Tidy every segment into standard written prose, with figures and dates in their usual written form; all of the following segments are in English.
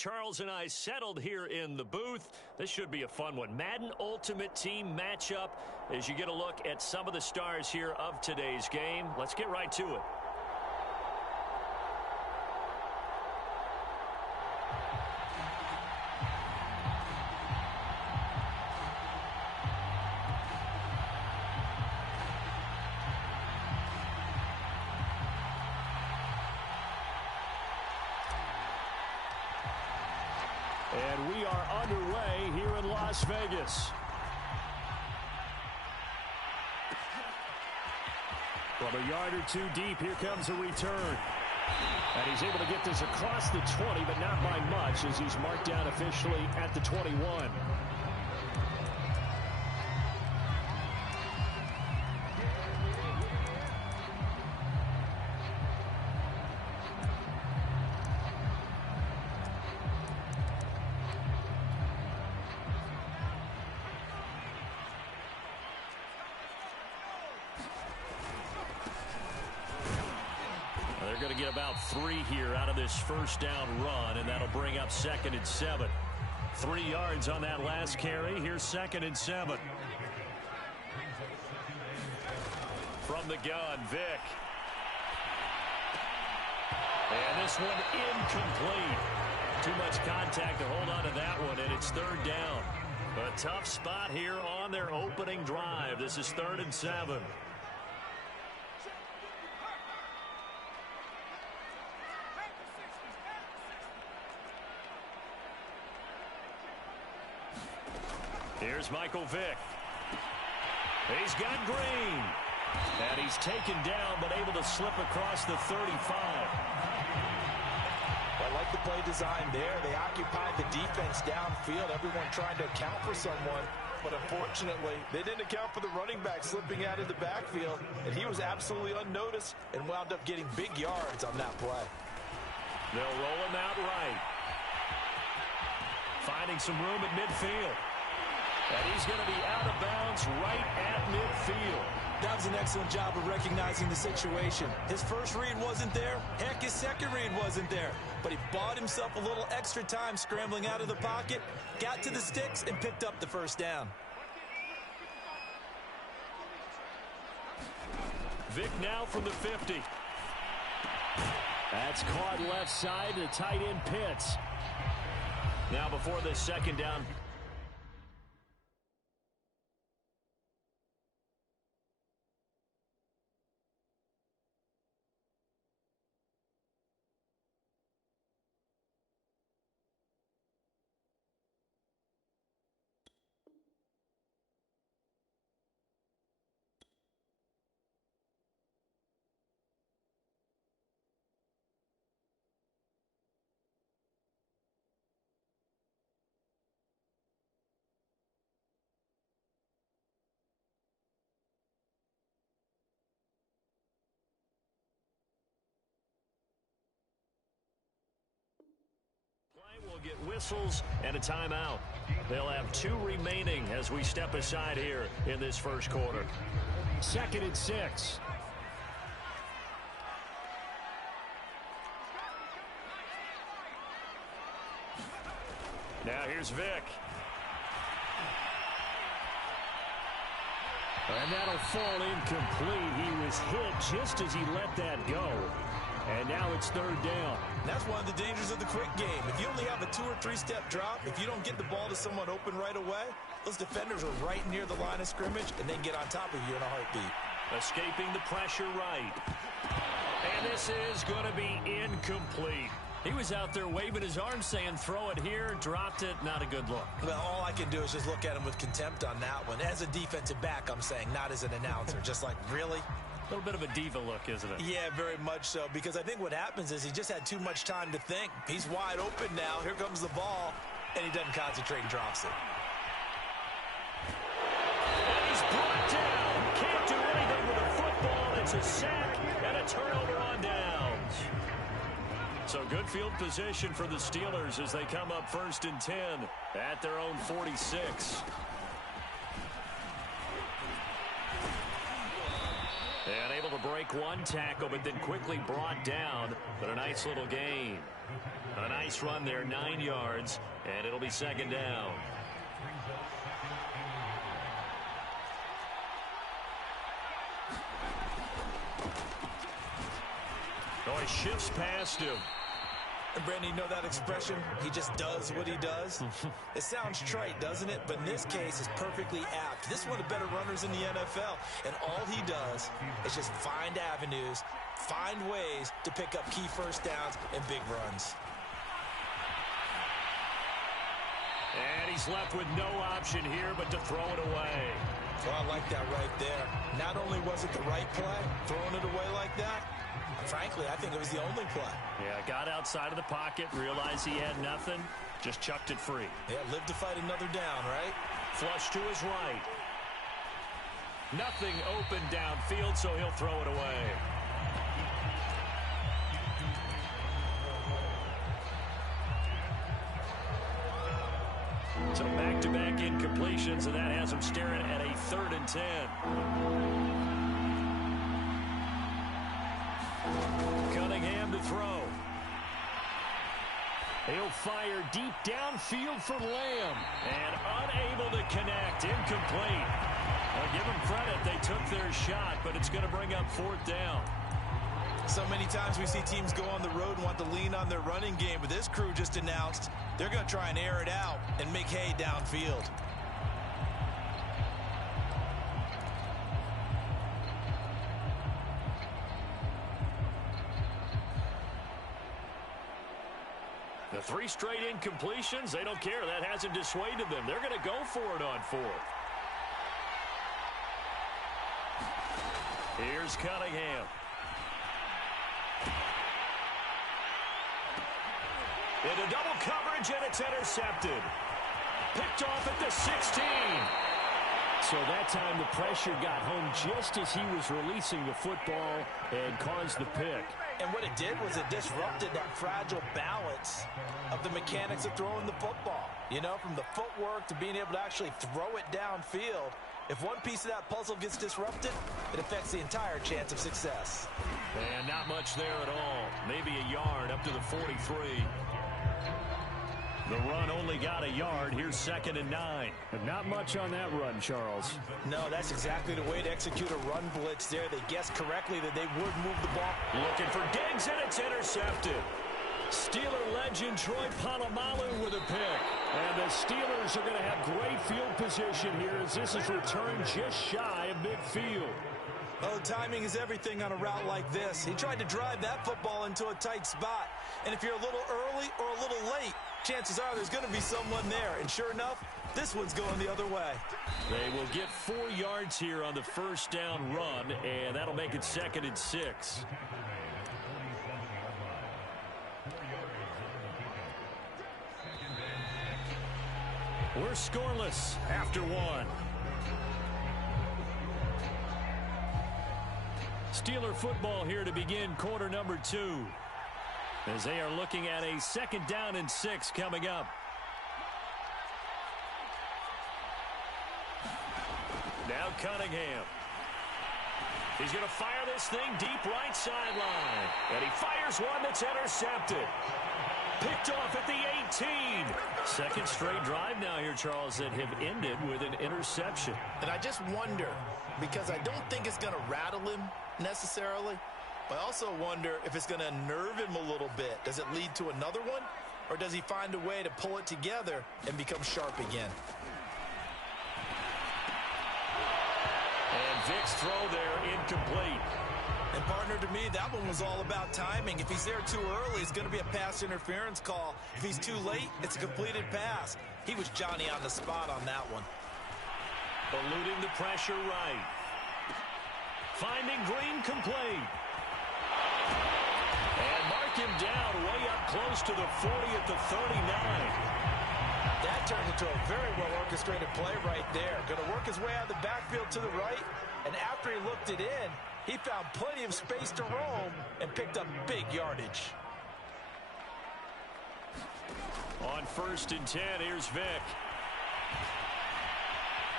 Charles and I settled here in the booth. This should be a fun one. Madden Ultimate Team matchup as you get a look at some of the stars here of today's game. Let's get right to it. And we are underway here in Las Vegas. From a yard or two deep, here comes a return. And he's able to get this across the 20, but not by much as he's marked down officially at the 21. They're going to get about 3 here out of this first down run, and that'll bring up 2nd and 7. 3 yards on that last carry. Here's 2nd and 7. From the gun, Vick. And this one incomplete. Too much contact to hold on to that one, and it's 3rd down. A tough spot here on their opening drive. This is 3rd and 7. Here's Michael Vick. He's got Green. And he's taken down, but able to slip across the 35. I like the play design there. They occupied the defense downfield. Everyone trying to account for someone. But unfortunately, they didn't account for the running back slipping out of the backfield. And he was absolutely unnoticed and wound up getting big yards on that play. They'll roll him out right. Finding some room at midfield. And he's going to be out of bounds right at midfield. That was an excellent job of recognizing the situation. His first read wasn't there. Heck, his second read wasn't there. But he bought himself a little extra time scrambling out of the pocket, got to the sticks, and picked up the first down. Vick now from the 50. That's caught left side to tight end Pitts. Now before this 2nd down. Will get whistles and a timeout. They'll have 2 remaining as we step aside here in this first quarter. 2nd and 6. Now here's Vick. And that'll fall incomplete. He was hit just as he let that go. And now it's 3rd down. That's one of the dangers of the quick game. If you only have a 2- or 3-step drop, if you don't get the ball to someone open right away, those defenders are right near the line of scrimmage, and they get on top of you in a heartbeat. Escaping the pressure right. And this is going to be incomplete. He was out there waving his arms saying, throw it here, dropped it, not a good look. Well, all I can do is just look at him with contempt on that one. As a defensive back, I'm saying, not as an announcer. Just like, really? A little bit of a diva look, isn't it? Yeah, very much so, because I think what happens is he just had too much time to think. He's wide open now. Here comes the ball, and he doesn't concentrate and drops it. And he's brought down. Can't do anything with a football. It's a sack and a turnover on downs. So good field position for the Steelers as they come up 1st and 10 at their own 46. And able to break one tackle, but then quickly brought down. But a nice nice little gain. A nice run there, 9 yards, and it'll be second down. Oh, he shifts past him. And Brandon, you know that expression? He just does what he does. It sounds trite, doesn't it? But in this case, it's perfectly apt. This is one of the better runners in the NFL. And all he does is just find avenues, find ways to pick up key first downs and big runs. And he's left with no option here but to throw it away. Well, I like that right there. Not only was it the right play, throwing it away like that, frankly, I think it was the only play. Yeah, got outside of the pocket, realized he had nothing, just chucked it free. Yeah, lived to fight another down, right? Flush to his right. Nothing open downfield, so he'll throw it away. So back-to-back incompletions, and that has him staring at a 3rd and 10. Cunningham to throw. He'll fire deep downfield for Lamb. And unable to connect. Incomplete. I'll give them credit. They took their shot, but it's going to bring up 4th down. So many times we see teams go on the road and want to lean on their running game, but this crew just announced they're going to try and air it out and make hay downfield. The 3 straight incompletions, they don't care. That hasn't dissuaded them. They're going to go for it on 4th. Here's Cunningham. Into double coverage, and it's intercepted. Picked off at the 16. So that time the pressure got home just as he was releasing the football and caused the pick. And what it did was it disrupted that fragile balance of the mechanics of throwing the football. You know, from the footwork to being able to actually throw it downfield. If one piece of that puzzle gets disrupted, it affects the entire chance of success. And not much there at all. Maybe a yard up to the 43. The run only got a yard. Here's 2nd and 9. But not much on that run, Charles. No, that's exactly the way to execute a run blitz there. They guessed correctly that they would move the ball. Looking for Diggs, and it's intercepted. Steeler legend Troy Polamalu with a pick. And the Steelers are going to have great field position here as this is returned just shy of midfield. Oh, timing is everything on a route like this. He tried to drive that football into a tight spot. And if you're a little early or a little late, chances are there's going to be someone there. And sure enough, this one's going the other way. They will get 4 yards here on the 1st down run, and that'll make it 2nd and 6. We're scoreless after 1. Steeler football here to begin quarter number 2. As they are looking at a 2nd down and 6 coming up. Now Cunningham. He's going to fire this thing deep right sideline. And he fires one that's intercepted. Picked off at the 18. 2nd straight drive now here, Charles, that have ended with an interception. And I just wonder, because I don't think it's going to rattle him necessarily, but I also wonder if it's going to unnerve him a little bit. Does it lead to another one? Or does he find a way to pull it together and become sharp again? And Vick's throw there incomplete. And partner, to me, that one was all about timing. If he's there too early, it's going to be a pass interference call. If he's too late, it's a completed pass. He was Johnny on the spot on that one. Eluding the pressure right. Finding Green complete. And mark him down way up close to the 40 at the 39. That turned into a very well-orchestrated play right there. Going to work his way out of the backfield to the right. And after he looked it in, he found plenty of space to roam and picked up big yardage. On 1st and 10, here's Vick.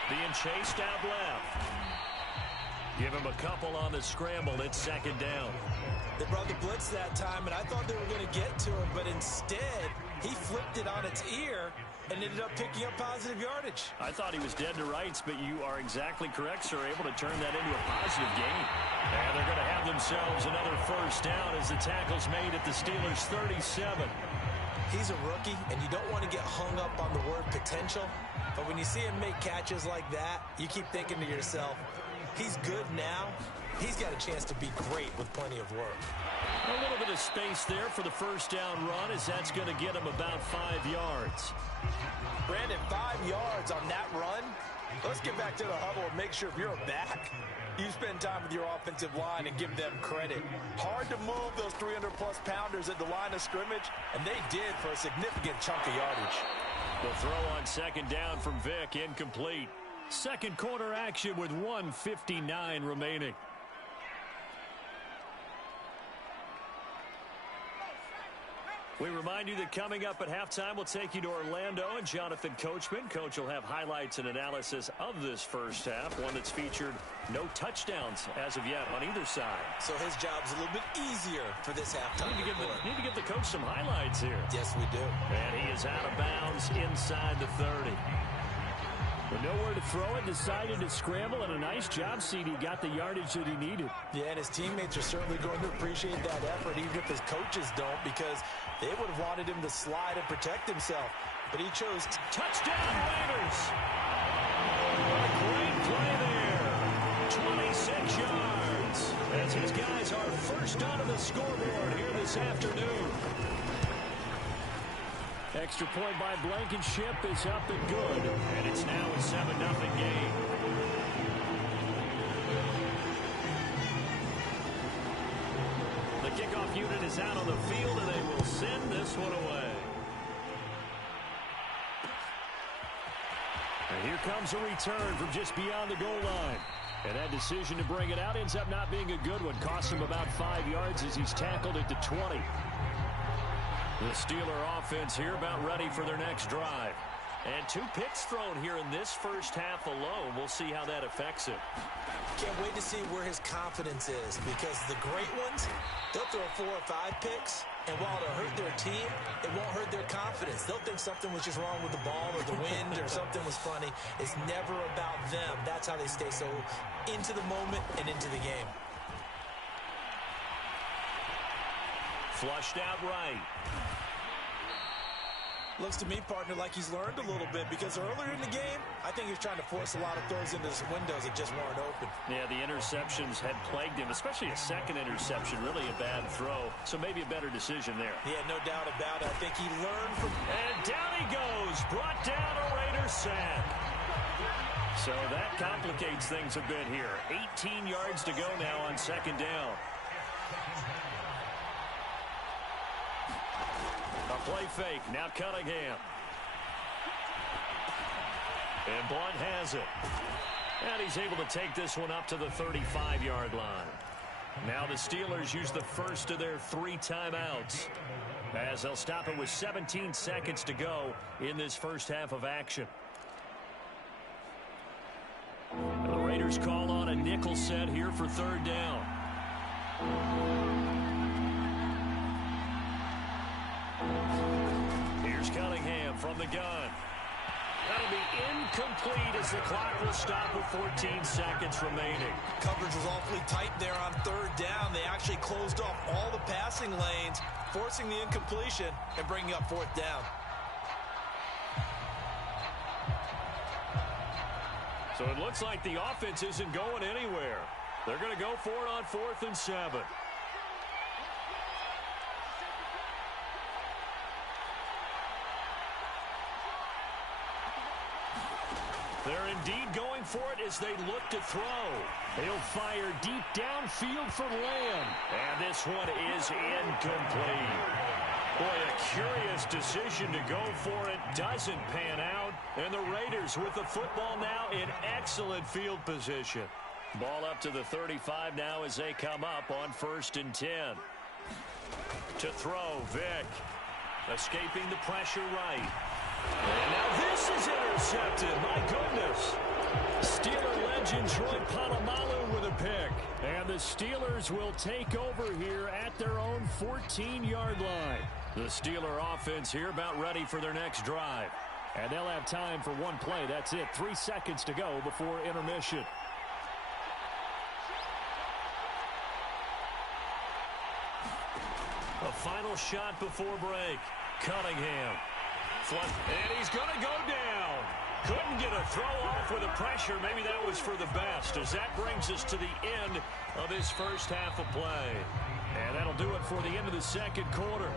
Being chased out left. Give him a couple on the scramble. It's second down. They brought the blitz that time, and I thought they were going to get to him, but instead, he flipped it on its ear and ended up picking up positive yardage. I thought he was dead to rights, but you are exactly correct, sir. Able to turn that into a positive gain. And they're going to have themselves another first down as the tackle's made at the Steelers' 37. He's a rookie, and you don't want to get hung up on the word potential. But when you see him make catches like that, you keep thinking to yourself, he's good now. He's got a chance to be great with plenty of work. A little bit of space there for the first down run, as that's going to get him about 5 yards. Brandon, 5 yards on that run. Let's get back to the huddle and make sure if you're a back, you spend time with your offensive line and give them credit. Hard to move those 300-plus pounders at the line of scrimmage, and they did for a significant chunk of yardage. The throw on second down from Vick, incomplete. Second quarter action with 1:59 remaining. We remind you that coming up at halftime, we'll take you to Orlando and Jonathan Coachman. Coach will have highlights and analysis of this first half, one that's featured no touchdowns as of yet on either side. So his job's a little bit easier for this halftime. Need to give the coach some highlights here. Yes, we do. And he is out of bounds inside the 30. With nowhere to throw it, decided to scramble, and a nice job, CD. Got the yardage that he needed. Yeah, and his teammates are certainly going to appreciate that effort, even if his coaches don't, because they would have wanted him to slide and protect himself. But he chose touchdown Raiders. What a great play there. 26 yards. As his guys are first onto the scoreboard here this afternoon. Extra point by Blankenship is up and good. And it's now a 7-0 game. The kickoff unit is out on the field, and they will send this one away. And here comes a return from just beyond the goal line. And that decision to bring it out ends up not being a good one. Costs him about 5 yards as he's tackled at the 20. The Steeler offense here about ready for their next drive. And 2 picks thrown here in this first half alone. We'll see how that affects it. Can't wait to see where his confidence is, because the great ones, they'll throw 4 or 5 picks, and while it'll hurt their team, it won't hurt their confidence. They'll think something was just wrong with the ball or the wind or something was funny. It's never about them. That's how they stay so into the moment and into the game. Flushed out right. Looks to me, partner, like he's learned a little bit, because earlier in the game, I think he was trying to force a lot of throws into his windows that just weren't open. Yeah, the interceptions had plagued him, especially a second interception, really a bad throw. So maybe a better decision there. Yeah, no doubt about it. I think he learned from... And down he goes. Brought down a Raiders sack. So that complicates things a bit here. 18 yards to go now on second down. A play fake. Now Cunningham. And Blunt has it. And he's able to take this one up to the 35-yard line. Now the Steelers use the first of their 3 timeouts, as they'll stop it with 17 seconds to go in this first half of action. And the Raiders call on a nickel set here for third down. Here's Cunningham from the gun. That'll be incomplete as the clock will stop with 14 seconds remaining. Coverage was awfully tight there on third down. They actually closed off all the passing lanes, forcing the incompletion and bringing up fourth down. So it looks like the offense isn't going anywhere. They're going to go for it on 4th and 7. They're indeed going for it as they look to throw. He'll fire deep downfield for Lamb. And this one is incomplete. Boy, a curious decision to go for it. Doesn't pan out. And the Raiders with the football now in excellent field position. Ball up to the 35 now as they come up on 1st and 10. To throw, Vick. Escaping the pressure right. And now this is intercepted. My goodness. Steeler legend Troy Polamalu with a pick. And the Steelers will take over here at their own 14-yard line. The Steeler offense here about ready for their next drive. And they'll have time for one play. That's it. 3 seconds to go before intermission. A final shot before break. Cunningham. And he's going to go down. Couldn't get a throw off with the pressure. Maybe that was for the best, as that brings us to the end of his first half of play. And that'll do it for the end of the second quarter.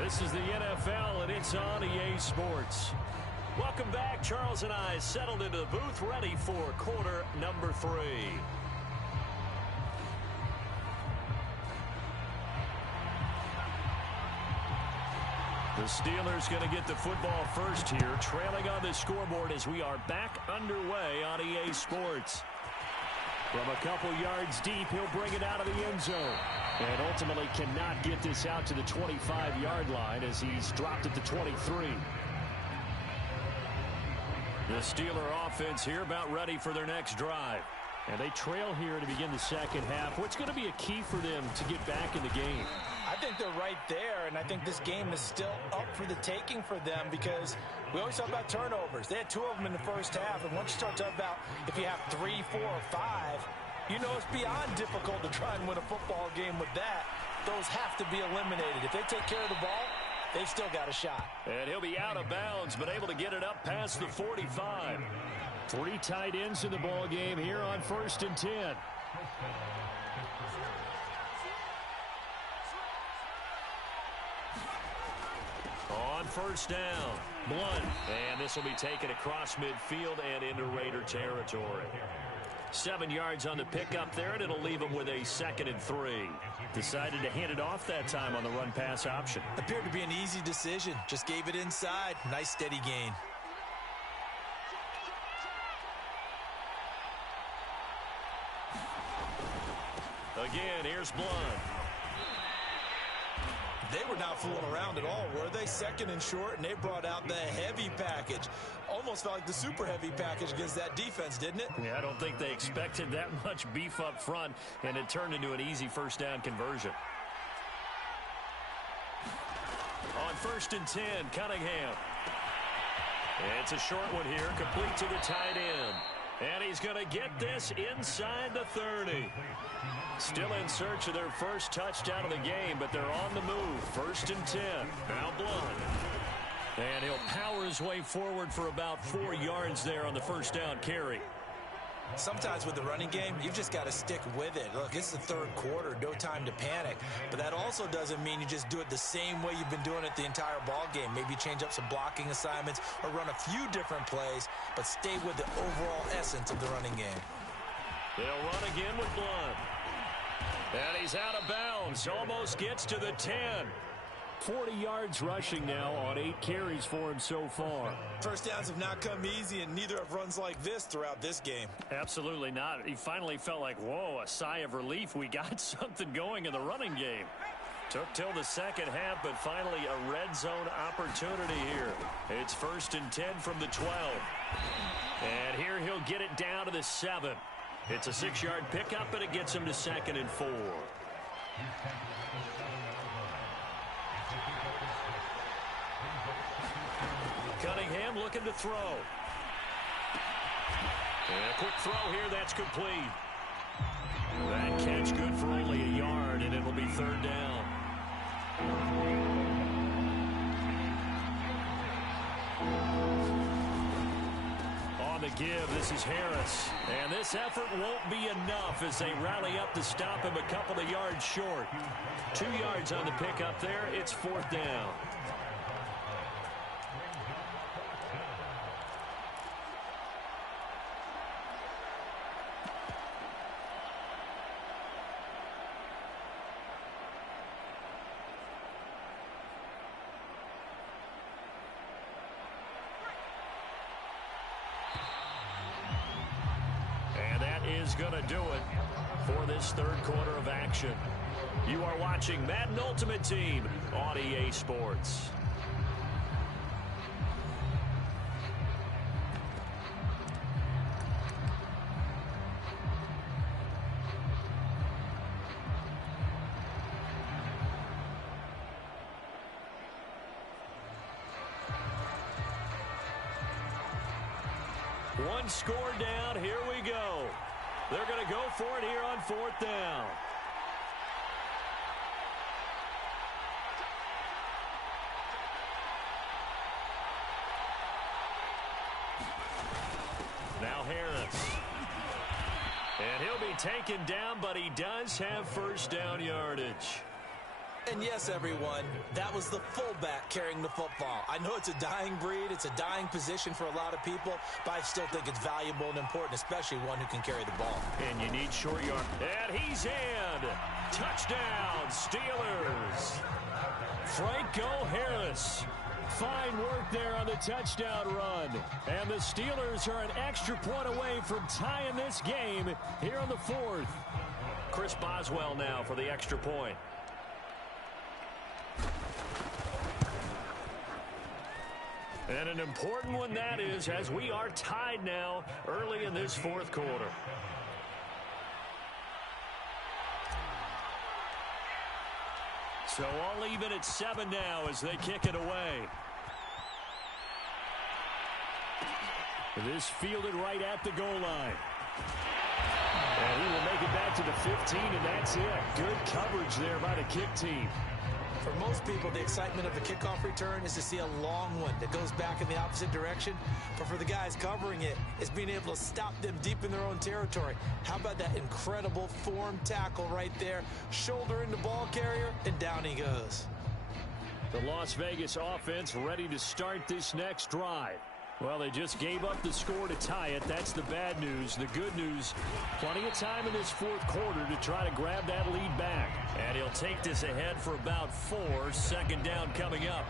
This is the NFL, and it's on EA Sports. Welcome back. Charles and I settled into the booth, ready for quarter number 3. The Steelers going to get the football first here, trailing on the scoreboard as we are back underway on EA Sports. From a couple yards deep, he'll bring it out of the end zone. And ultimately cannot get this out to the 25-yard line as he's dropped it to 23. The Steeler offense here about ready for their next drive. And they trail here to begin the second half. What's going to be a key for them to get back in the game? I think they're right there, and I think this game is still up for the taking for them because we always talk about turnovers. They had 2 of them in the first half, and once you start talking about if you have 3, 4, or 5, you know it's beyond difficult to try and win a football game with that. Those have to be eliminated. If they take care of the ball, they've still got a shot. And he'll be out of bounds, but able to get it up past the 45. 3 tight ends in the ball game here on 1st and 10. On first down, Blunt. And this will be taken across midfield and into Raider territory. 7 yards on the pickup there, and it'll leave them with a 2nd and 3. Decided to hand it off that time on the run-pass option. Appeared to be an easy decision. Just gave it inside. Nice steady gain. Again, here's Blunt. They were not fooling around at all, were they? 2nd and short, and they brought out the heavy package. Almost felt like the super heavy package against that defense, didn't it? Yeah, I don't think they expected that much beef up front, and it turned into an easy first down conversion. On 1st and 10, Cunningham. It's a short one here, complete to the tight end. And he's going to get this inside the 30. Still in search of their first touchdown of the game, but they're on the move. 1st and 10. Now Blunt. And he'll power his way forward for about 4 yards there on the first down carry. Sometimes with the running game, you've just got to stick with it. Look, it's the 3rd quarter, no time to panic. But that also doesn't mean you just do it the same way you've been doing it the entire ball game. Maybe change up some blocking assignments or run a few different plays, but stay with the overall essence of the running game. They'll run again with Blunt. And he's out of bounds. Almost gets to the 10. 40 yards rushing now on 8 carries for him so far. First downs have not come easy, and neither have runs like this throughout this game. Absolutely not. He finally felt like, whoa, a sigh of relief. We got something going in the running game. Took till the second half, but finally a red zone opportunity here. It's 1st and 10 from the 12. And here he'll get it down to the 7. It's a 6-yard pickup, and it gets him to 2nd and 4. Cunningham looking to throw. And a quick throw here, that's complete. That catch good for only a yard, and it'll be 3rd down. On the give, this is Harris. And this effort won't be enough as they rally up to stop him a couple of yards short. 2 yards on the pickup there, it's 4th down. Is going to do it for this 3rd quarter of action. You are watching Madden Ultimate Team on EA Sports. One score down. Here we go. They're going to go for it here on 4th down. Now Harris. And he'll be taken down, but he does have first down yardage. And yes, everyone, that was the fullback carrying the football. I know it's a dying breed. It's a dying position for a lot of people, but I still think it's valuable and important, especially one who can carry the ball. And you need short yard. And he's in. Touchdown, Steelers. Franco Harris. Fine work there on the touchdown run. And the Steelers are an extra point away from tying this game here on the 4th. Chris Boswell now for the extra point. And an important one that is, as we are tied now early in this 4th quarter. So all even at 7 now as they kick it away. This fielded right at the goal line. And he will make it back to the 15, and that's it. Good coverage there by the kick team. For most people, the excitement of a kickoff return is to see a long one that goes back in the opposite direction. But for the guys covering it, it's being able to stop them deep in their own territory. How about that incredible form tackle right there? Shoulder in the ball carrier, and down he goes. The Las Vegas offense ready to start this next drive. Well, they just gave up the score to tie it. That's the bad news. The good news, plenty of time in this 4th quarter to try to grab that lead back. And he'll take this ahead for about 4. 2nd down coming up.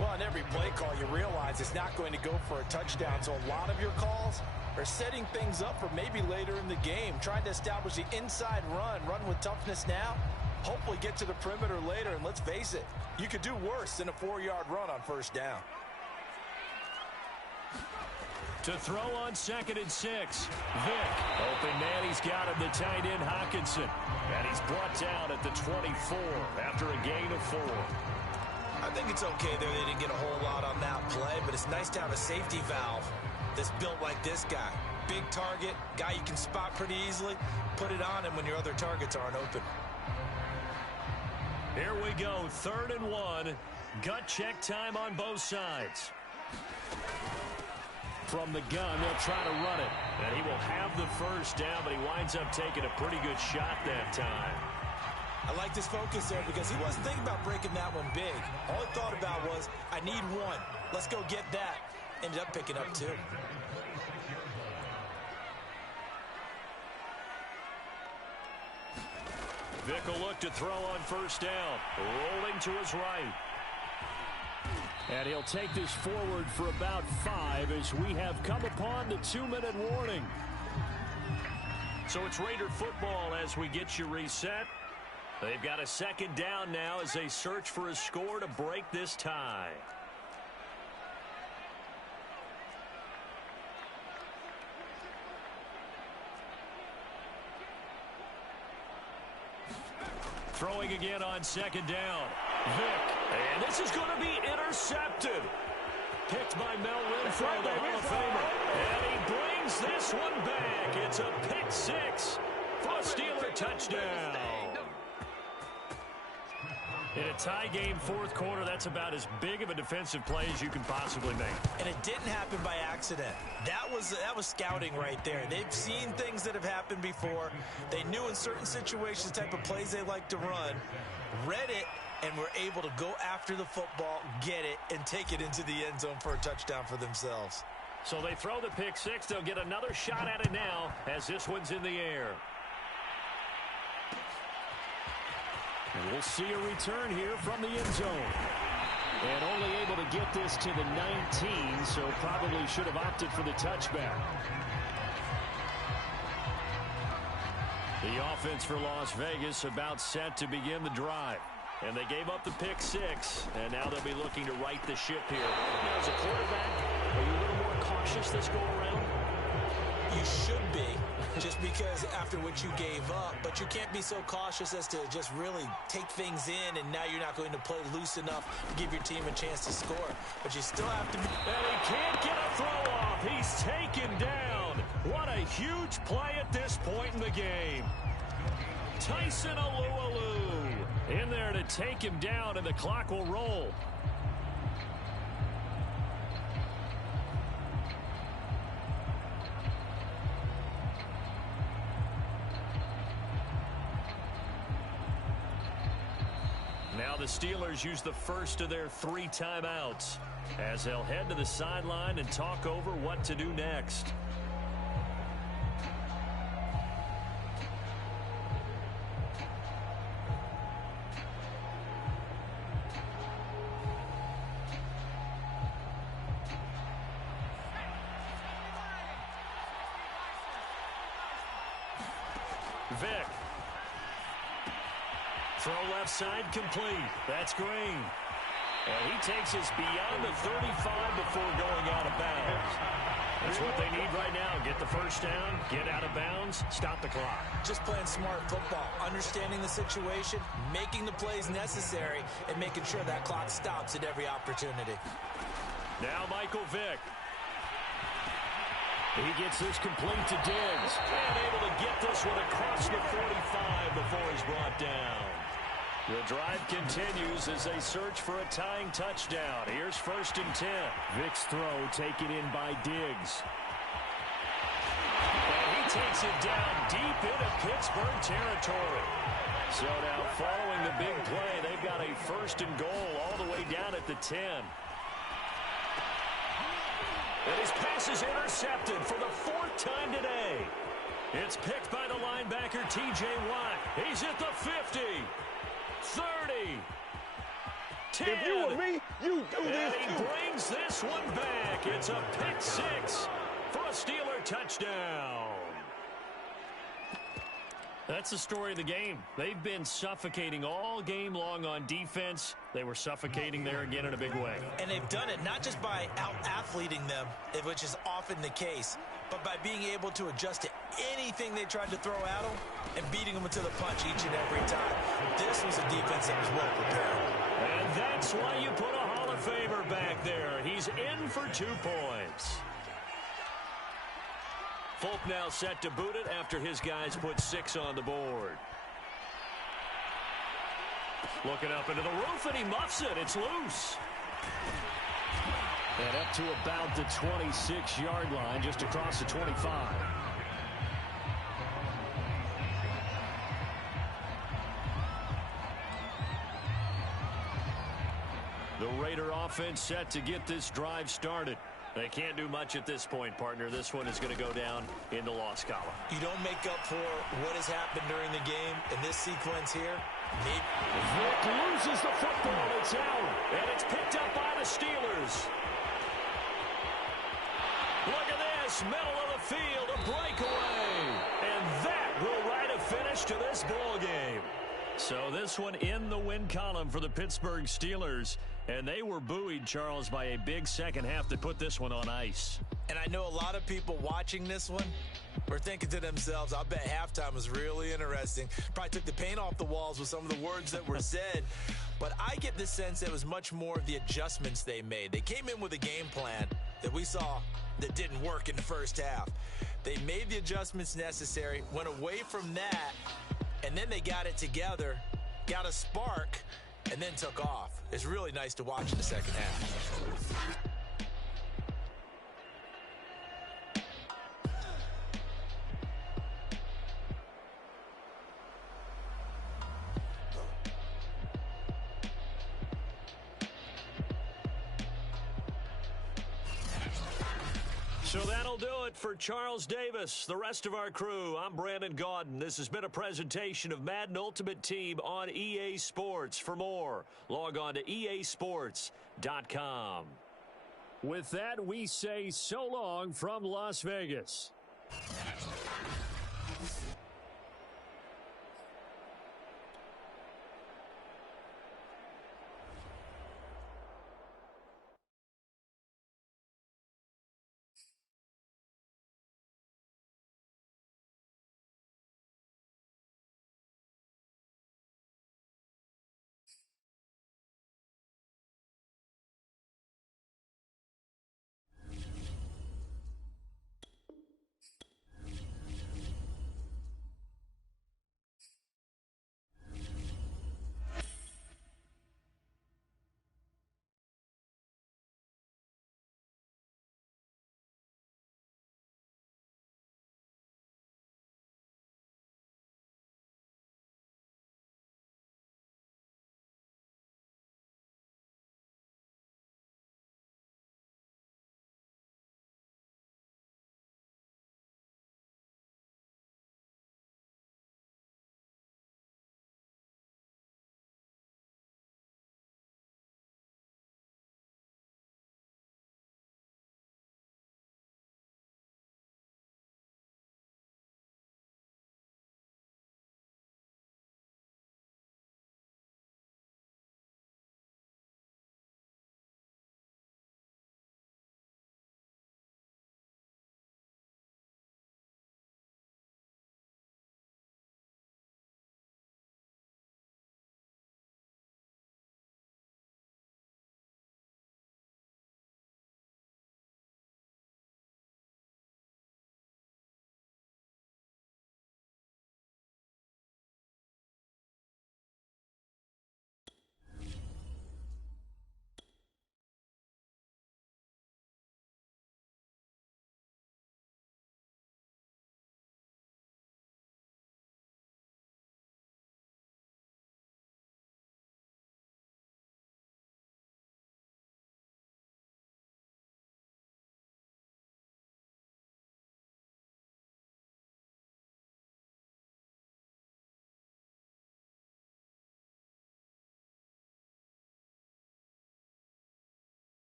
Well, on every play call, you realize it's not going to go for a touchdown. So a lot of your calls are setting things up for maybe later in the game, trying to establish the inside run with toughness now, hopefully get to the perimeter later. And let's face it, you could do worse than a 4-yard run on 1st down. To throw on 2nd and 6. Vick. Open man, he's got him, the tight end Hockenson. And he's brought down at the 24 after a gain of 4. I think it's okay there. They didn't get a whole lot on that play, but it's nice to have a safety valve that's built like this guy. Big target, guy you can spot pretty easily. Put it on him when your other targets aren't open. Here we go, 3rd and 1. Gut check time on both sides. From the gun, they'll try to run it. And he will have the first down, but he winds up taking a pretty good shot that time. I like this focus there because he wasn't thinking about breaking that one big. All he thought about was, I need one. Let's go get that. Ended up picking up 2. Vick will look to throw on 1st down. Rolling to his right. And he'll take this forward for about 5 as we have come upon the 2-minute warning. So it's Raider football as we get you reset. They've got a 2nd down now as they search for a score to break this tie. Throwing again on 2nd down. Vick. And this is going to be intercepted. Picked by Mel Renfro, the Hall of Famer. And he brings this one back. It's a pick 6 for a Steeler touchdown. In a tie game 4th quarter, that's about as big of a defensive play as you can possibly make. And it didn't happen by accident. That was scouting right there. They've seen things that have happened before. They knew in certain situations the type of plays they like to run, read it, and were able to go after the football, get it, and take it into the end zone for a touchdown for themselves. So they throw the pick 6. They'll get another shot at it now as this one's in the air. And we'll see a return here from the end zone. And only able to get this to the 19, so probably should have opted for the touchback. The offense for Las Vegas about set to begin the drive. And they gave up the pick 6, and now they'll be looking to right the ship here. Now, as a quarterback, are you a little more cautious this go around? You should be, just because after what you gave up, but you can't be so cautious as to just really take things in, and now you're not going to play loose enough to give your team a chance to score. But you still have to be... And he can't get a throw off. He's taken down. What a huge play at this point in the game. Tyson Alualu in there to take him down, and the clock will roll. Now the Steelers use the first of their 3 timeouts as they'll head to the sideline and talk over what to do next. Vick. Throw left side complete. That's Green. And he takes us beyond the 35 before going out of bounds. That's what they need right now. Get the first down, get out of bounds, stop the clock. Just playing smart football, understanding the situation, making the plays necessary, and making sure that clock stops at every opportunity. Now Michael Vick. He gets this complete to Diggs. And able to get this one across the 45 before he's brought down. The drive continues as they search for a tying touchdown. Here's 1st and 10. Vick's throw taken in by Diggs. And he takes it down deep into Pittsburgh territory. So now following the big play, they've got a 1st and goal all the way down at the 10. And his pass is intercepted for the 4th time today. It's picked by the linebacker, T.J. Watt. He's at the 50. 30. 10. If you were me, you do this and he brings this one back. It's a pick 6 for a Steeler touchdown. That's the story of the game. They've been suffocating all game long on defense. They were suffocating there again in a big way. And they've done it not just by out-athleting them, which is often the case, but by being able to adjust to anything they tried to throw at them and beating them to the punch each and every time. This was a defense that was well prepared. And that's why you put a Hall of Famer back there. He's in for 2 points. Folk now set to boot it after his guys put 6 on the board. Looking up into the roof, and he muffs it. It's loose. And up to about the 26-yard line, just across the 25. The Raider offense set to get this drive started. They can't do much at this point, partner. This one is going to go down in the loss column. You don't make up for what has happened during the game in this sequence here. Vick loses the football. It's out. And it's picked up by the Steelers. Look at this. Middle of the field. A breakaway. And that will write a finish to this ball game. So this one in the win column for the Pittsburgh Steelers. And they were buoyed, Charles, by a big second half that put this one on ice. And I know a lot of people watching this one were thinking to themselves, I bet halftime was really interesting. Probably took the paint off the walls with some of the words that were said. But I get the sense it was much more of the adjustments they made. They came in with a game plan that we saw that didn't work in the first half. They made the adjustments necessary, went away from that, and then they got it together, got a spark, and then took off. It's really nice to watch in the second half. So that'll do it for Charles Davis, the rest of our crew. I'm Brandon Gaudin. This has been a presentation of Madden Ultimate Team on EA Sports. For more, log on to easports.com. With that, we say so long from Las Vegas.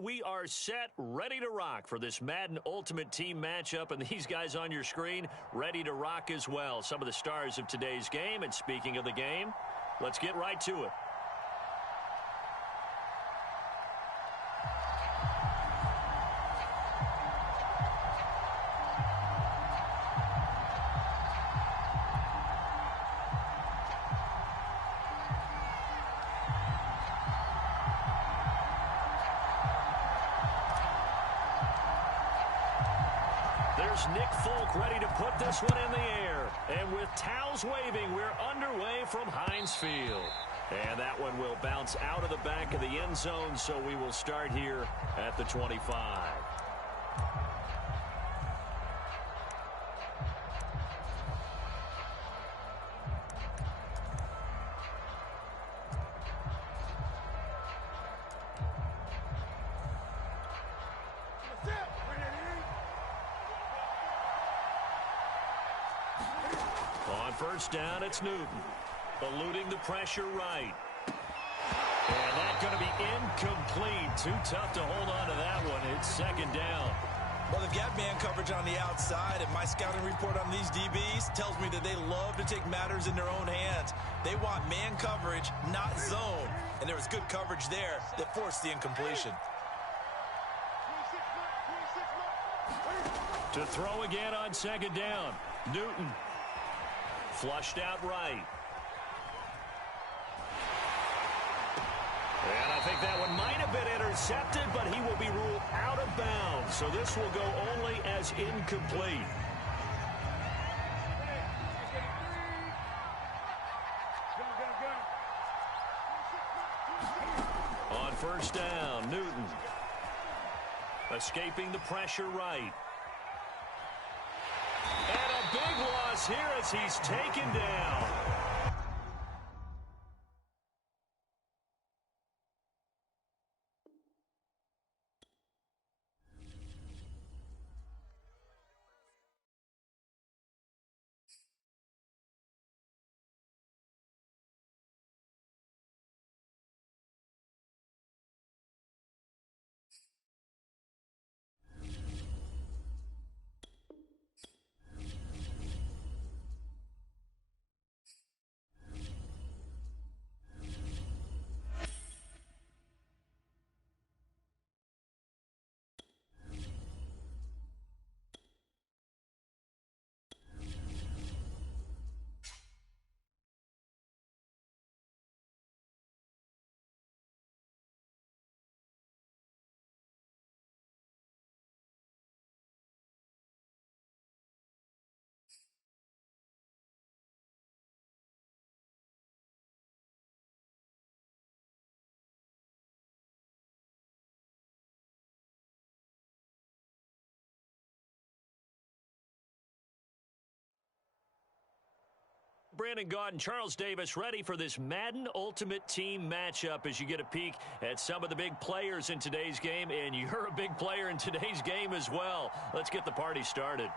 we are set, ready to rock for this Madden Ultimate Team matchup, and these guys on your screen ready to rock as well. Some of the stars of today's game, and speaking of the game, let's get right to it. There's Nick Folk ready to put this one in the air. And with towels waving, we're underway from Heinz Field. And that one will bounce out of the back of the end zone, so we will start here at the 25. On first down, it's Newton. Eluding the pressure right. And that's going to be incomplete. Too tough to hold on to that one. It's second down. Well, they've got man coverage on the outside, and my scouting report on these DBs tells me that they love to take matters in their own hands. They want man coverage, not zone. And there was good coverage there that forced the incompletion. To throw again on second down. Newton. Flushed out right. And I think that one might have been intercepted, but he will be ruled out of bounds. So this will go only as incomplete. On first down, Newton. Escaping the pressure right. And a big loss here as he's taken down. Brandon Gaudin, Charles Davis ready for this Madden Ultimate Team matchup as you get a peek at some of the big players in today's game, and you're a big player in today's game as well. Let's get the party started.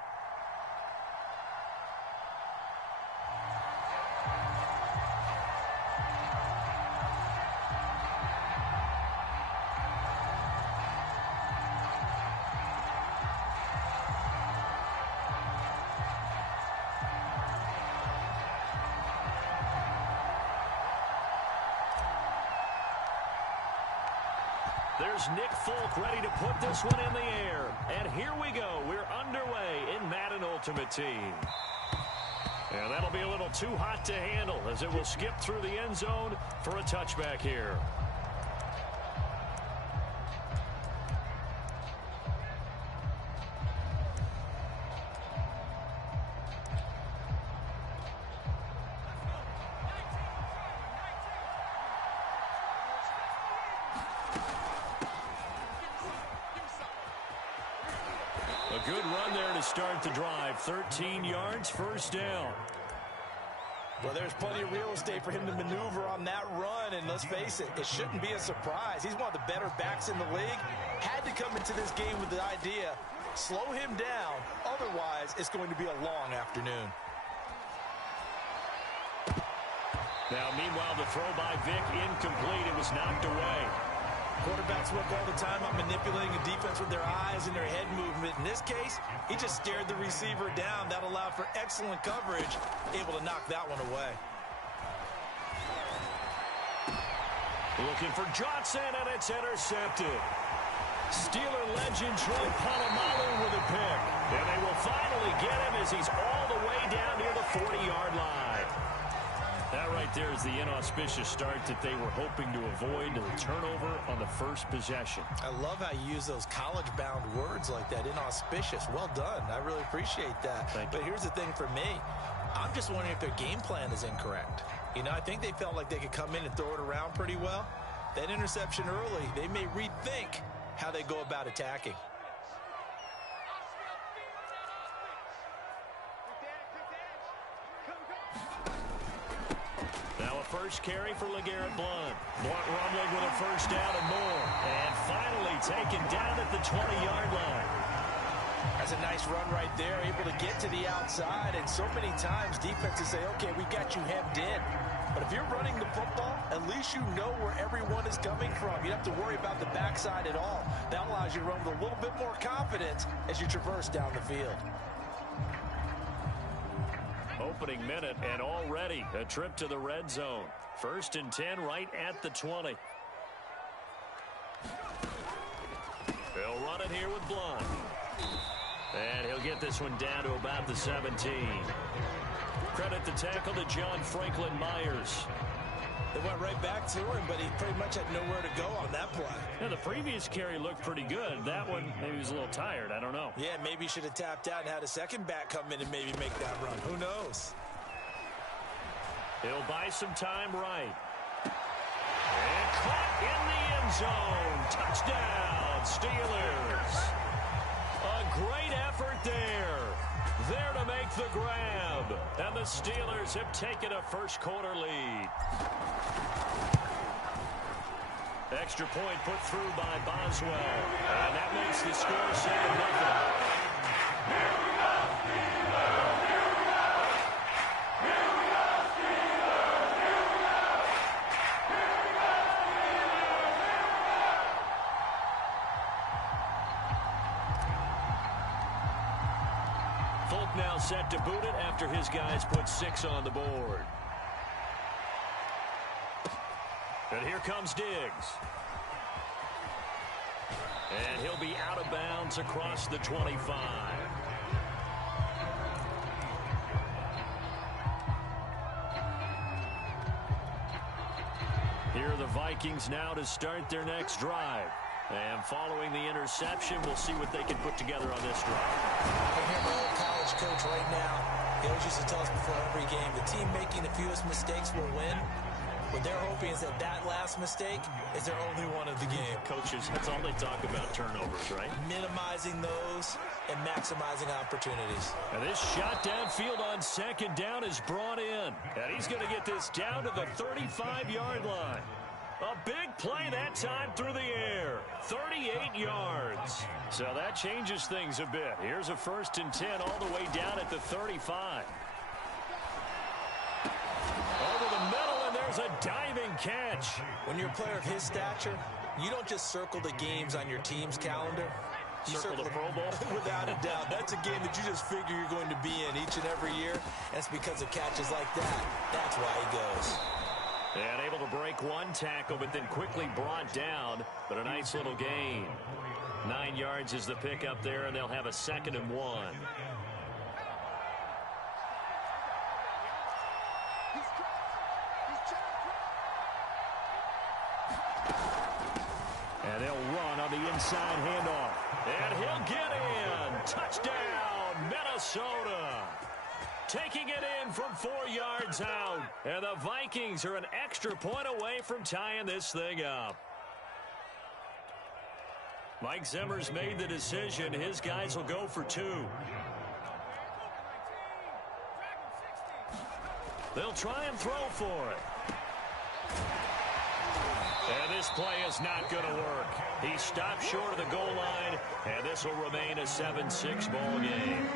There's Nick Folk ready to put this one in the air. And here we go. We're underway in Madden Ultimate Team. And that'll be a little too hot to handle as it will skip through the end zone for a touchback here. A good run there to start the drive. 13 yards, first down. Well, there's plenty of real estate for him to maneuver on that run, and let's face it, it shouldn't be a surprise. He's one of the better backs in the league. Had to come into this game with the idea, slow him down, otherwise it's going to be a long afternoon. Now, meanwhile, the throw by Vick incomplete. It was knocked away. Quarterbacks work all the time on manipulating a defense with their eyes and their head movement. In this case, he just stared the receiver down. That allowed for excellent coverage, able to knock that one away. Looking for Johnson, and it's intercepted. Steeler legend Troy Polamalu with a pick. And they will finally get him as he's all the way down near the 40-yard line. That right there is the inauspicious start that they were hoping to avoid, the turnover on the first possession. I love how you use those college-bound words like that, inauspicious. Well done. I really appreciate that. But here's the thing for me. I'm just wondering if their game plan is incorrect. You know, I think they felt like they could come in and throw it around pretty well. That interception early, they may rethink how they go about attacking. Now a first carry for LeGarrette Blount. Blount rumbling with a first down and more. And finally taken down at the 20-yard line. That's a nice run right there, able to get to the outside. And so many times defenses say, okay, we got you hemmed in. But if you're running the football, at least you know where everyone is coming from. You don't have to worry about the backside at all. That allows you to run with a little bit more confidence as you traverse down the field. Opening minute, and already a trip to the red zone. 1st and 10 right at the 20. He'll run it here with Blount. And he'll get this one down to about the 17. Credit the tackle to John Franklin Myers. They went right back to him, but he pretty much had nowhere to go on that play. Yeah, the previous carry looked pretty good. That one, maybe he was a little tired. I don't know. Yeah, maybe he should have tapped out and had a second back come in and maybe make that run. Who knows? He'll buy some time right. And caught in the end zone. Touchdown, Steelers. A great effort there. There to make the grab. And the Steelers have taken a first-quarter lead. Extra point put through by Boswell. And that makes the score 7-0. Folk now set to boot it after his guys put 6 on the board. And here comes Diggs. And he'll be out of bounds across the 25. Here are the Vikings now to start their next drive. And following the interception, we'll see what they can put together on this drive. I can hear my old college coach right now. He always used to tell us before every game, the team making the fewest mistakes will win. What they're hoping is that that last mistake is their only one of the game. Coaches, that's all they talk about, turnovers, right? Minimizing those and maximizing opportunities. And this shot downfield on second down is brought in. And he's going to get this down to the 35-yard line. A big play that time through the air. 38 yards. So that changes things a bit. Here's a 1st and 10 all the way down at the 35. Over the middle, and there's a diving catch. When you're a player of his stature, you don't just circle the games on your team's calendar. You circle the Pro Bowl? Without a doubt. That's a game that you just figure you're going to be in each and every year. And it's because of catches like that. That's why he goes. And able to break one tackle, but then quickly brought down. But a nice little gain. 9 yards is the pickup there, and they'll have a 2nd and 1. And they'll run on the inside handoff. And he'll get in. Touchdown, Minnesota. Taking it in from 4 yards out. And the Vikings are an extra point away from tying this thing up. Mike Zimmer's made the decision. His guys will go for 2. They'll try and throw for it. And this play is not going to work. He stopped short of the goal line, and this will remain a 7-6 ball game.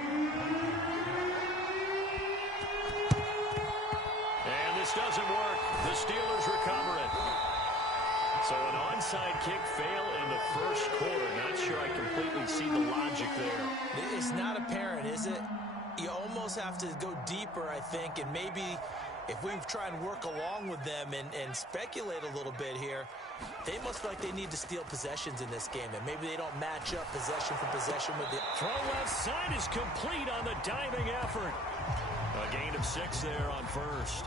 And this doesn't work. The Steelers recover it. So an onside kick fail in the first quarter. Not sure I completely see the logic there. It's not apparent, is it? You almost have to go deeper, I think, and maybe if we try and work along with them and speculate a little bit here, they must feel like they need to steal possessions in this game, and maybe they don't match up possession for possession with the... Throw left side is complete on the diving effort. A gain of 6 there on first.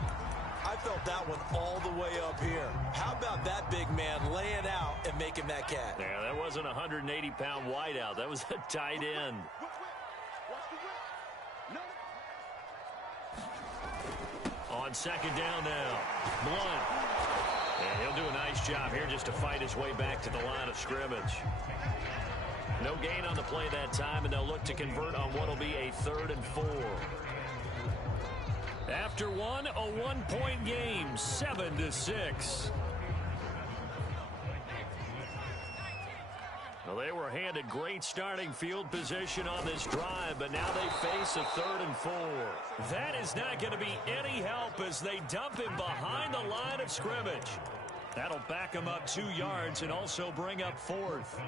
I felt that one all the way up here. How about that big man laying out and making that catch? Yeah, that wasn't a 180-pound wideout. That was a tight end. On second down now, Blunt. And he'll do a nice job here just to fight his way back to the line of scrimmage. No gain on the play that time, and they'll look to convert on what will be a 3rd and 4. After one, a 1-point game, 7-6. Well, they were handed great starting field position on this drive, but now they face a 3rd and 4. That is not going to be any help as they dump him behind the line of scrimmage. That'll back him up 2 yards and also bring up 4th.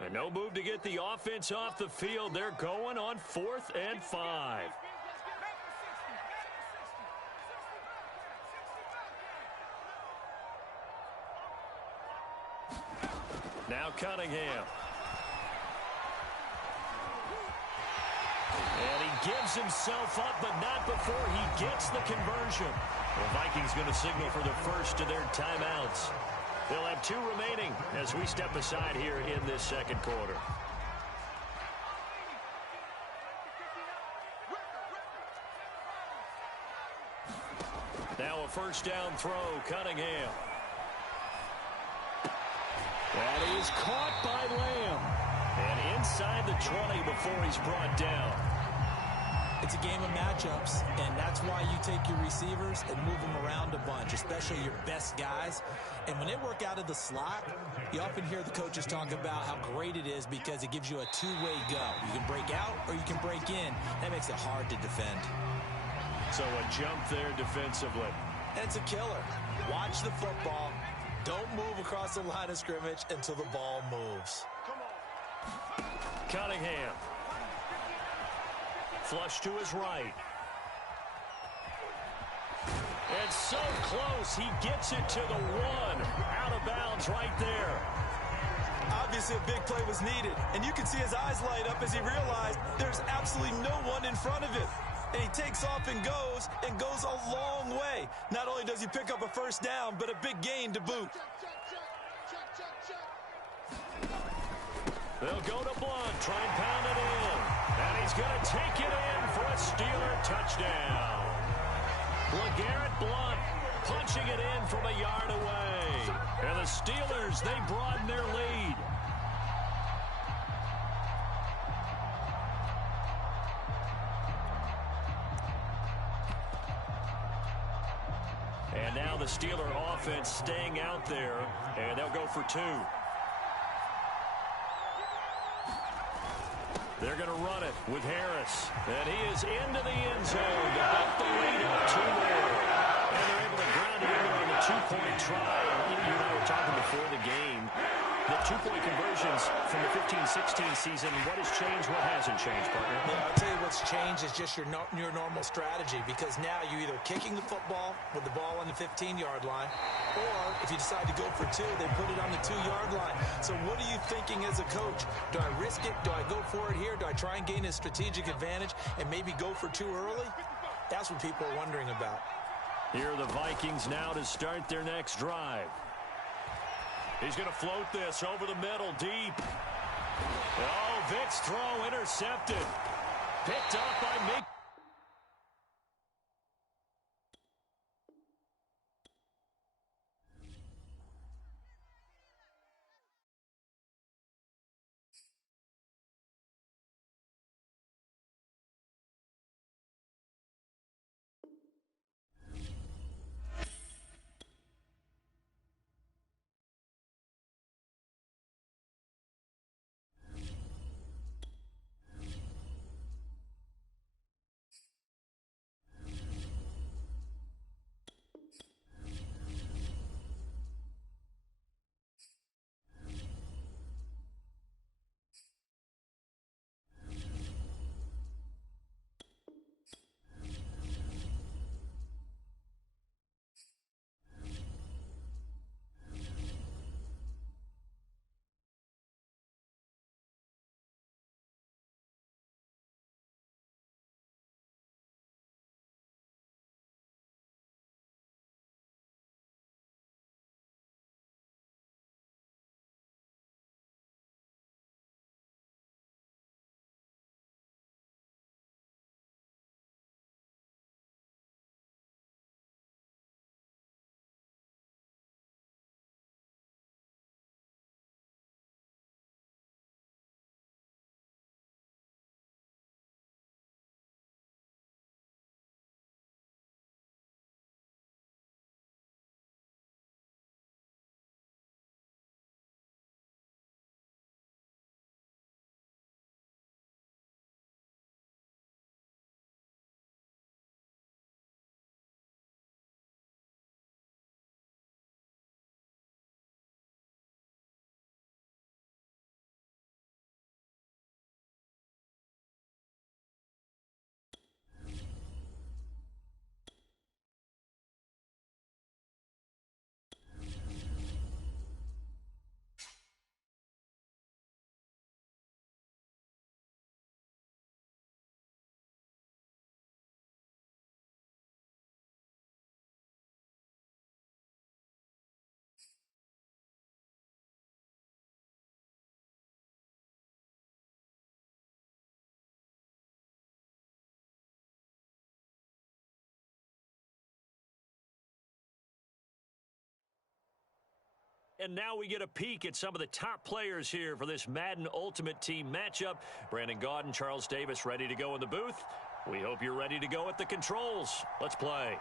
And no move to get the offense off the field. They're going on 4th and 5. Now Cunningham. And he gives himself up, but not before he gets the conversion. The Vikings going to signal for the first of their timeouts. They'll have 2 remaining as we step aside here in this second quarter. Now a first down throw, Cunningham. That is caught by Lamb. And inside the 20 before he's brought down. It's a game of matchups, and that's why you take your receivers and move them around a bunch, especially your best guys. And when they work out of the slot, you often hear the coaches talk about how great it is because it gives you a 2-way go. You can break out or you can break in. That makes it hard to defend. So a jump there defensively. And it's a killer. Watch the football. Don't move across the line of scrimmage until the ball moves. Cunningham. Flush to his right. And so close, he gets it to the 1. Out of bounds right there. Obviously, a big play was needed, and you can see his eyes light up as he realized there's absolutely no one in front of him. And he takes off and goes a long way. Not only does he pick up a first down, but a big gain to boot. They'll go to Blunt, try and pound it in. And he's going to take it in for a Steeler touchdown. LeGarrette Blunt punching it in from a yard away. And the Steelers, they broaden their lead. And now the Steeler offense staying out there, and they'll go for 2. They're going to run it with Harris. And he is into the end zone to bump the lead up 2 more. And they're able to ground it in on the 2-point try. You and I were talking before the game. The 2-point conversions from the 15-16 season, what has changed, what hasn't changed, partner? Yeah, I'll tell you what's changed is just your normal strategy, because now you're either kicking the football with the ball on the 15-yard line, or if you decide to go for 2, they put it on the 2-yard line. So what are you thinking as a coach? Do I risk it? Do I go for it here? Do I try and gain a strategic advantage and maybe go for 2 early? That's what people are wondering about. Here are the Vikings now to start their next drive. He's going to float this over the middle, deep. Oh, Vick's throw intercepted. Picked up by Mick. And now we get a peek at some of the top players here for this Madden Ultimate Team matchup. Brandon Gaudin, Charles Davis ready to go in the booth. We hope you're ready to go at the controls. Let's play.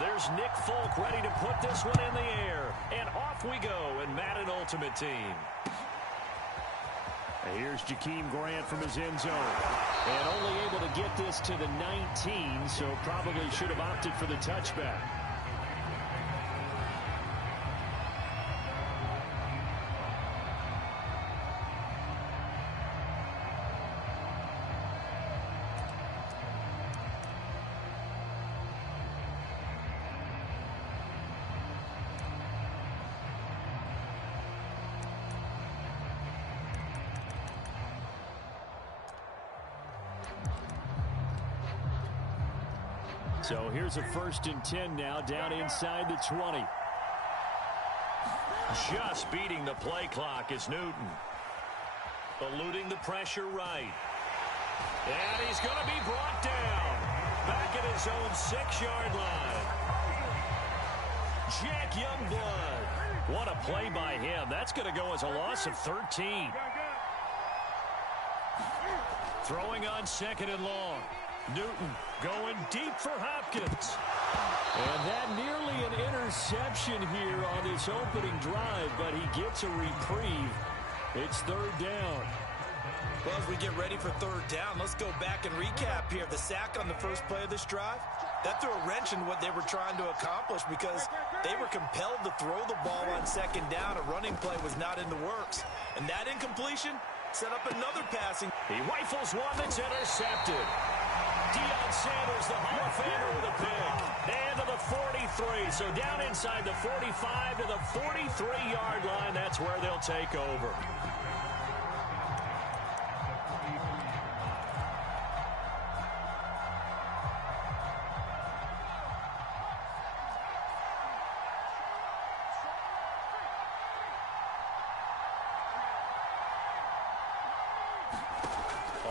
There's Nick Folk ready to put this one in the air. And off we go in Madden Ultimate Team. And here's Jakeem Grant from his end zone. And only able to get this to the 19, so probably should have opted for the touchback. So here's a 1st and 10 now, down inside the 20. Just beating the play clock is Newton. Eluding the pressure right. And he's going to be brought down. Back at his own 6-yard line. Jack Youngblood. What a play by him. That's going to go as a loss of 13. Throwing on 2nd and long. Newton going deep for Hopkins. And that nearly an interception here on this opening drive, but he gets a reprieve. It's 3rd down. Well, as we get ready for 3rd down, let's go back and recap here. The sack on the first play of this drive, that threw a wrench in what they were trying to accomplish because they were compelled to throw the ball on 2nd down. A running play was not in the works. And that incompletion set up another passing. He rifles one that's intercepted. Deion Sanders, the Hall of Famer, with a pick. And to the 43. So down inside the 45 to the 43-yard line. That's where they'll take over.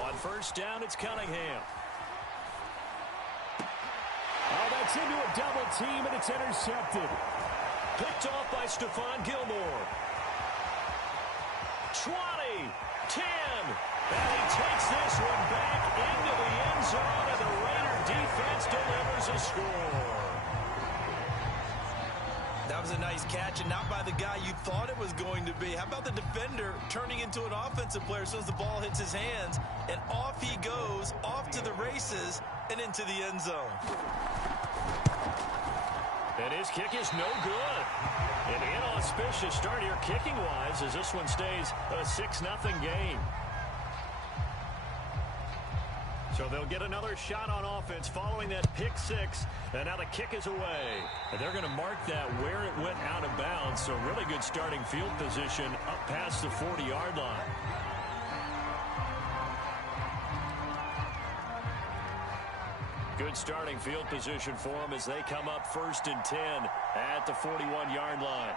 On 1st down, it's Cunningham. Oh, that's into a double team, and it's intercepted. Picked off by Stephon Gilmore. 20, 10, and he takes this one back into the end zone, and the Raider defense delivers a score. That was a nice catch, and not by the guy you thought it was going to be. How about the defender turning into an offensive player as soon as the ball hits his hands, and off he goes, off to the races, and into the end zone. And his kick is no good. An inauspicious start here kicking-wise as this one stays a 6-0 game. So they'll get another shot on offense following that pick 6. And now the kick is away. And they're going to mark that where it went out of bounds. So really good starting field position up past the 40-yard line. Good starting field position for them as they come up 1st and 10 at the 41-yard line.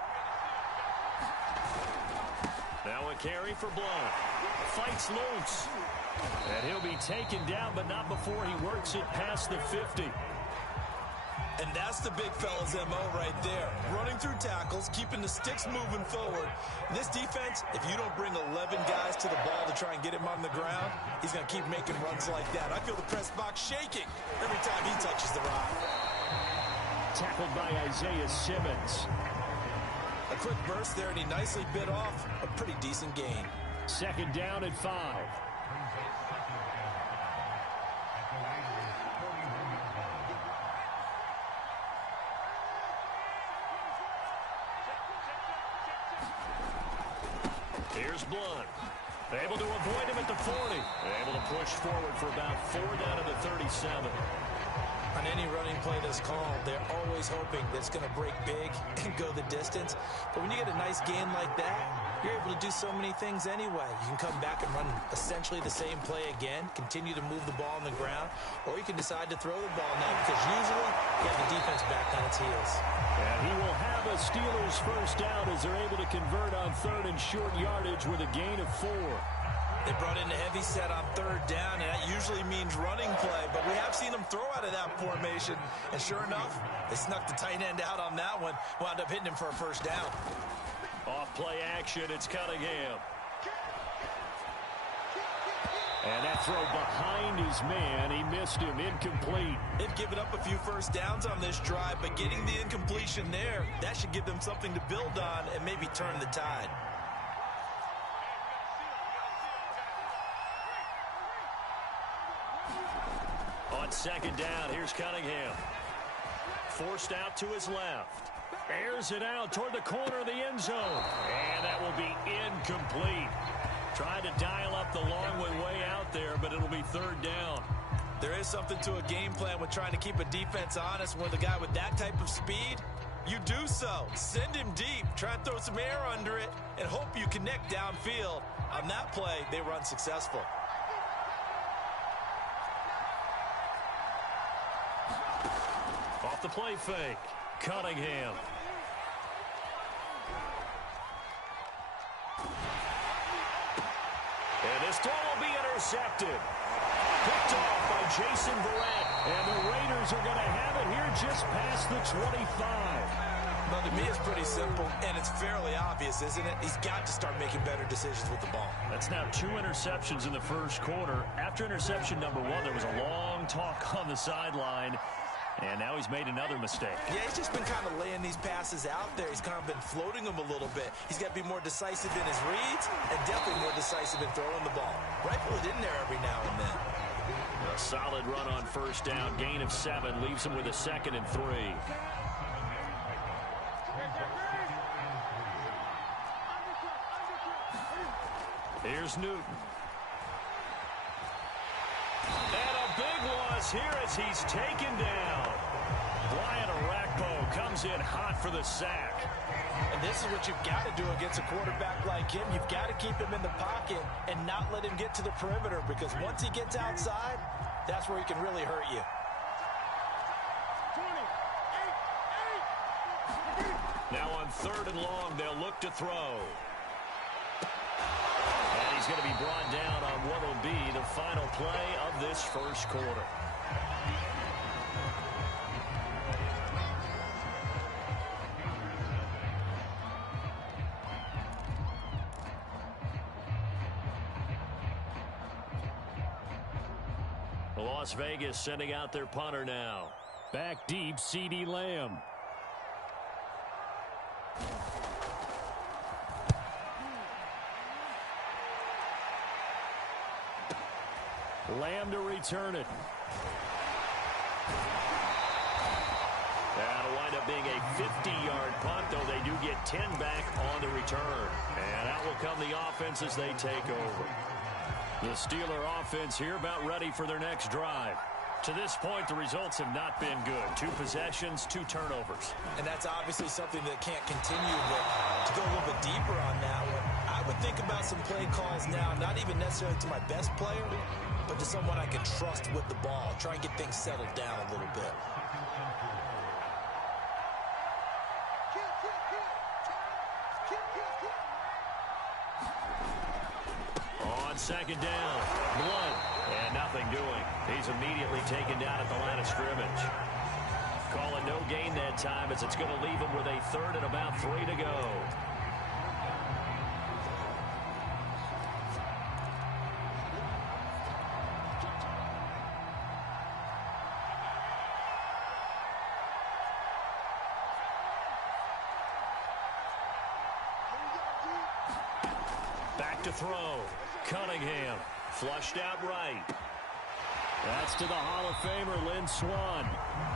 Now a carry for Blount. Fights loose. And he'll be taken down, but not before he works it past the 50. And that's the big fella's MO right there. Running through tackles, keeping the sticks moving forward. This defense, if you don't bring 11 guys to the ball to try and get him on the ground, he's going to keep making runs like that. I feel the press box shaking every time he touches the rock. Tackled by Isaiah Simmons. A quick burst there, and he nicely bit off a pretty decent gain. 2nd down and 5. Here's Blount. Able to avoid him at the 40. Able to push forward for about 4 down to the 37. On any running play that's called, they're always hoping that it's going to break big and go the distance. But when you get a nice gain like that, you're able to do so many things anyway. You can come back and run essentially the same play again, continue to move the ball on the ground, or you can decide to throw the ball now because usually you have the defense back on its heels. And he will have a Steelers first down as they're able to convert on third and short yardage with a gain of 4. They brought in a heavy set on third down, and that usually means running play, but we have seen them throw out of that formation, and sure enough, they snuck the tight end out on that one, wound up hitting him for a first down. Off play action, it's Cunningham. And that throw behind his man, he missed him, incomplete. They've given up a few first downs on this drive, but getting the incompletion there, that should give them something to build on and maybe turn the tide. On second down, here's Cunningham. Forced out to his left. Airs it out toward the corner of the end zone. And that will be incomplete. Trying to dial up the long way out there, but it'll be third down. There is something to a game plan with trying to keep a defense honest. With a guy with that type of speed, you do so. Send him deep, try and throw some air under it, and hope you connect downfield. On that play, they were unsuccessful. Off the play fake, Cunningham. And this throw will be intercepted. Picked off by Jason Verrett. And the Raiders are going to have it here just past the 25. Well, to me, it's pretty simple, and it's fairly obvious, isn't it? He's got to start making better decisions with the ball. That's now 2 interceptions in the first quarter. After interception number 1, there was a long talk on the sideline. And now he's made another mistake. Yeah, he's just been kind of laying these passes out there. He's kind of been floating them a little bit. He's got to be more decisive in his reads and definitely more decisive in throwing the ball. Rifle it in there every now and then. A solid run on first down. Gain of 7 leaves him with a 2nd and 3. Here's Newton. And a big loss here as he's taken down. Brian Arakpo comes in hot for the sack. And this is what you've got to do against a quarterback like him. You've got to keep him in the pocket and not let him get to the perimeter, because once he gets outside, that's where he can really hurt you. Now on 3rd and long, they'll look to throw. And he's going to be brought down on what will be the final play of this first quarter. Las Vegas sending out their punter now. Back deep, CeeDee Lamb. Lamb to return it. That'll wind up being a 50-yard punt, though they do get 10 back on the return. And out will come the offense as they take over. The Steeler offense here about ready for their next drive. To this point, the results have not been good. 2 possessions, 2 turnovers. And that's obviously something that can't continue, but to go a little bit deeper on that one, I would think about some play calls now, not even necessarily to my best player, but to someone I can trust with the ball. Try and get things settled down a little bit. On second down, Blunt, and nothing doing. He's immediately taken down at the line of scrimmage. Calling no gain that time as it's going to leave him with a 3rd and about 3 to go. Back to throw. Cunningham flushed out right. That's to the Hall of Famer, Lynn Swann.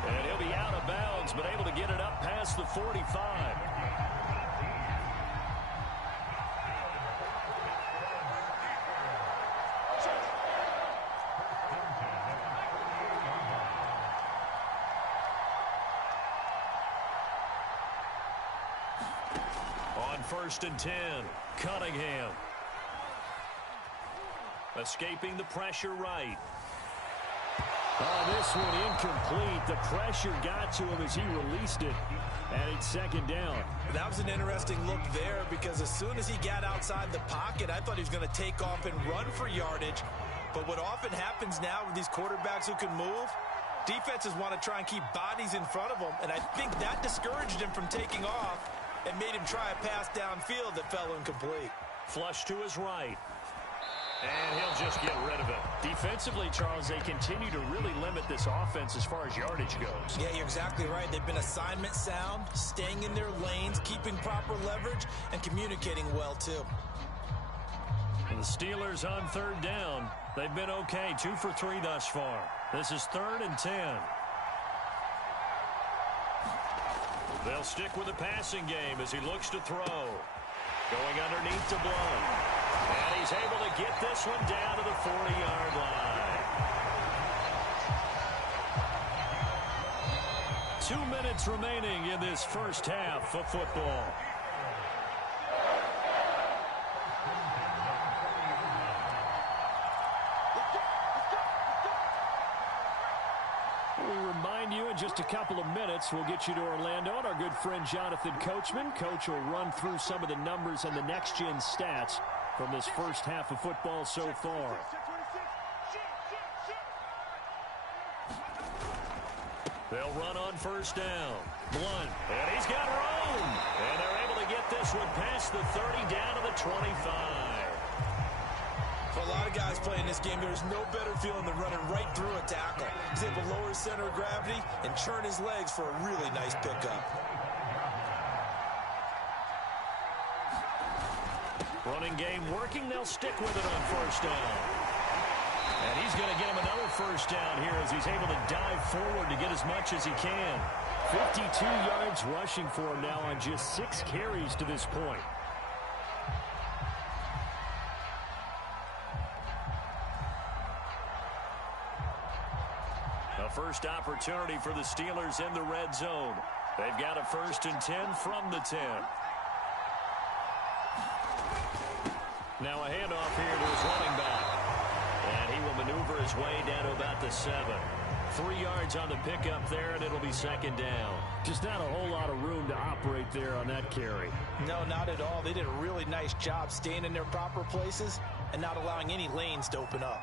And he'll be out of bounds, but able to get it up past the 45. On 1st and 10, Cunningham. Escaping the pressure right. Oh, this one incomplete. The pressure got to him as he released it. And it's second down. That was an interesting look there because as soon as he got outside the pocket, I thought he was going to take off and run for yardage. But what often happens now with these quarterbacks who can move, defenses want to try and keep bodies in front of them. And I think that discouraged him from taking off and made him try a pass downfield that fell incomplete. Flush to his right. And he'll just get rid of it. Defensively, Charles, they continue to really limit this offense as far as yardage goes. Yeah, you're exactly right. They've been assignment sound, staying in their lanes, keeping proper leverage, and communicating well, too. And the Steelers on third down. They've been okay, 2 for 3 thus far. This is 3rd and 10. They'll stick with the passing game as he looks to throw. Going underneath to Blunt. And he's able to get this one down to the 40-yard line. 2 minutes remaining in this first half of football. We remind you in just a couple of minutes we'll get you to Orlando and our good friend Jonathan Coachman. Coach will run through some of the numbers and the next-gen stats from this first half of football so far. They'll run on first down. Blunt. And he's got room. And they're able to get this one past the 30 down to the 25. For a lot of guys playing this game, there's no better feeling than running right through a tackle. He's able to lower his center of gravity and churn his legs for a really nice pickup. Running game working. They'll stick with it on first down. And he's going to get him another first down here as he's able to dive forward to get as much as he can. 52 yards rushing for him now on just 6 carries to this point. A first opportunity for the Steelers in the red zone. They've got a 1st and 10 from the 10. Now a handoff here to his running back. And he will maneuver his way down to about the 7. 3 yards on the pickup there, and it'll be second down. Just not a whole lot of room to operate there on that carry. No, not at all. They did a really nice job staying in their proper places and not allowing any lanes to open up.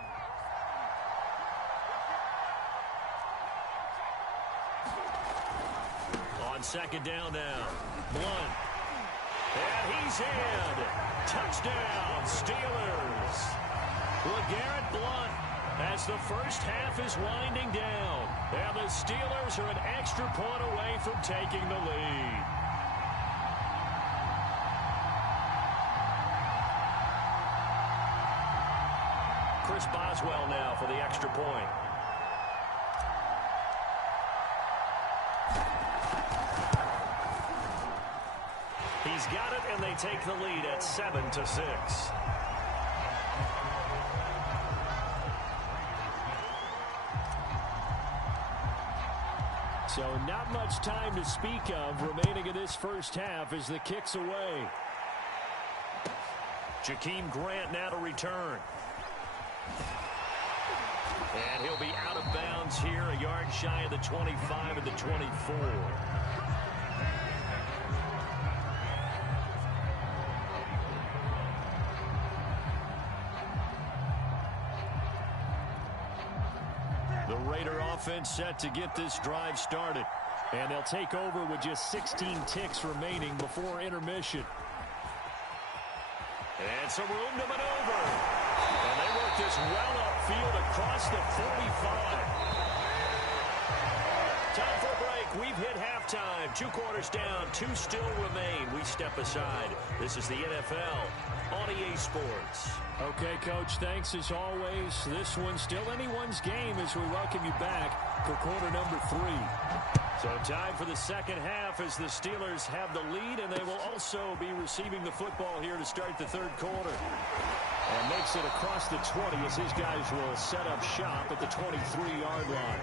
On second down now. Blunt. And he's in. Touchdown, Steelers. LeGarrette Blunt as the first half is winding down. And the Steelers are an extra point away from taking the lead. Chris Boswell now for the extra point. He's got it, and they take the lead at 7-6. So not much time to speak of remaining in this first half as the kick's away. Jakeem Grant now to return. And he'll be out of bounds here, a yard shy of the 25 and the 24. The Raider offense set to get this drive started. And they'll take over with just 16 ticks remaining before intermission. And some room to maneuver. And they work this well upfield across the 45. Time for a break. We've hit halftime. 2 quarters down. 2 still remain. We step aside. This is the NFL on EA Sports. Okay, Coach, thanks as always. This one's still anyone's game as we welcome you back for quarter number 3. So time for the second half as the Steelers have the lead, and they will also be receiving the football here to start the third quarter. And makes it across the 20 as his guys will set up shop at the 23-yard line.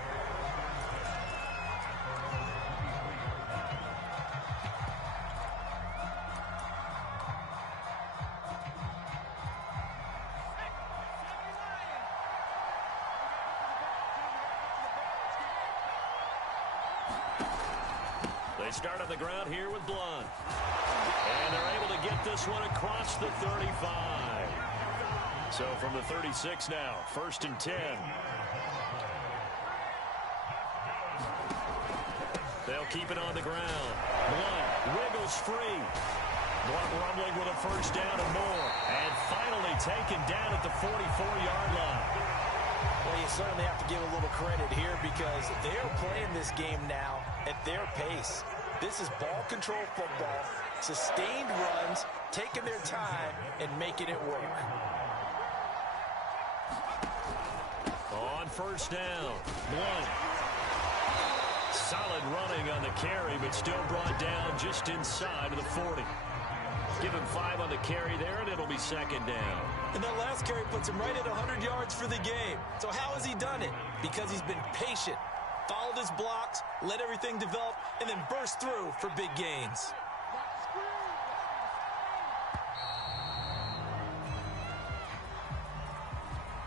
They start on the ground here with Blunt. And they're able to get this one across the 35. So from the 36 now, 1st and 10. They'll keep it on the ground. Blunt wiggles free. Blunt rumbling with a 1st down and more. And finally taken down at the 44-yard line. Well, you certainly have to give a little credit here because they're playing this game now at their pace. This is ball control football, sustained runs, taking their time, and making it work. On 1st down, Blunt. Solid running on the carry, but still brought down just inside of the 40. Give him 5 on the carry there, and it'll be 2nd down. And that last carry puts him right at 100 yards for the game. So how has he done it? Because he's been patient, followed his blocks, let everything develop, and then burst through for big gains.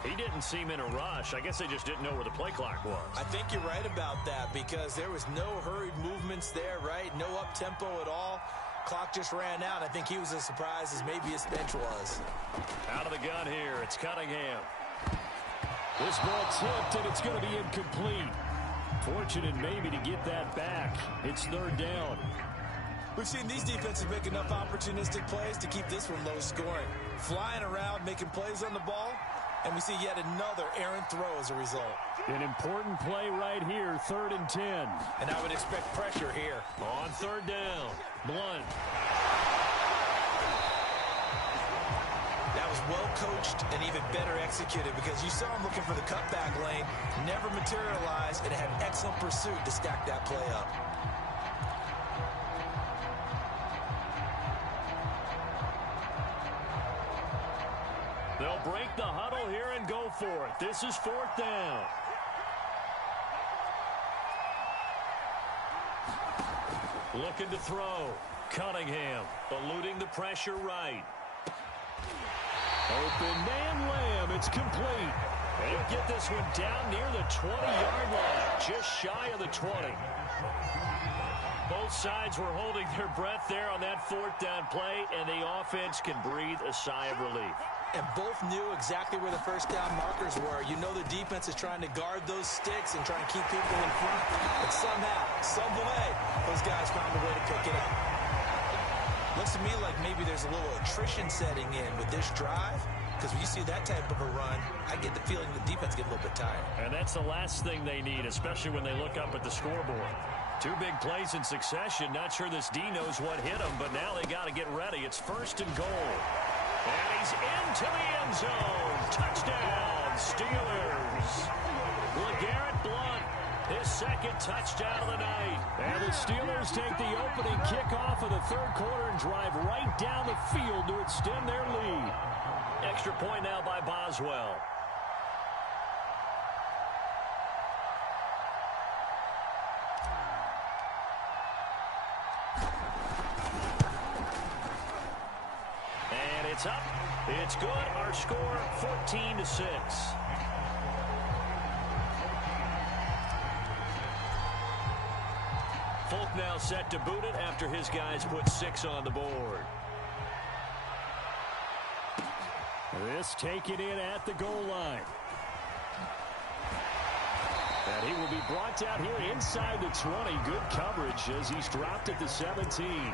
He didn't seem in a rush. I guess they just didn't know where the play clock was. I think you're right about that because there was no hurried movements there, right? No up-tempo at all. Clock just ran out. I think he was as surprised as maybe his bench was. Out of the gun here, it's Cunningham. This ball tipped, and it's going to be incomplete. Fortunate maybe to get that back. It's 3rd down. We've seen these defenses make enough opportunistic plays to keep this one low scoring. Flying around, making plays on the ball, and we see yet another errant throw as a result. An important play right here, 3rd and 10. And I would expect pressure here. On 3rd down, Blunt. That was well coached and even better executed because you saw him looking for the cutback lane, never materialized, and had excellent pursuit to stack that play up. They'll break the huddle here and go for it. This is 4th down. Looking to throw. Cunningham eluding the pressure right. Open man Lamb. It's complete. They'll get this one down near the 20-yard line, just shy of the 20. Both sides were holding their breath there on that 4th down play, and the offense can breathe a sigh of relief. And both knew exactly where the 1st down markers were. You know the defense is trying to guard those sticks and try and keep people in front. But somehow, some way, those guys found a way to pick it up. Looks to me like maybe there's a little attrition setting in with this drive. Because when you see that type of a run, I get the feeling the defense get a little bit tired. And that's the last thing they need, especially when they look up at the scoreboard. 2 big plays in succession. Not sure this D knows what hit him, but now they got to get ready. It's 1st and goal. And he's into the end zone. Touchdown, Steelers. LeGarrette Blunt, his 2nd touchdown of the night. And the Steelers take the opening kickoff of the 3rd quarter and drive right down the field to extend their lead. Extra point now by Boswell. And it's up. It's good. Our score, 14-6. Folk now set to boot it after his guys put 6 on the board. This taken in at the goal line. And he will be brought down here inside the 20. Good coverage as he's dropped at the 17.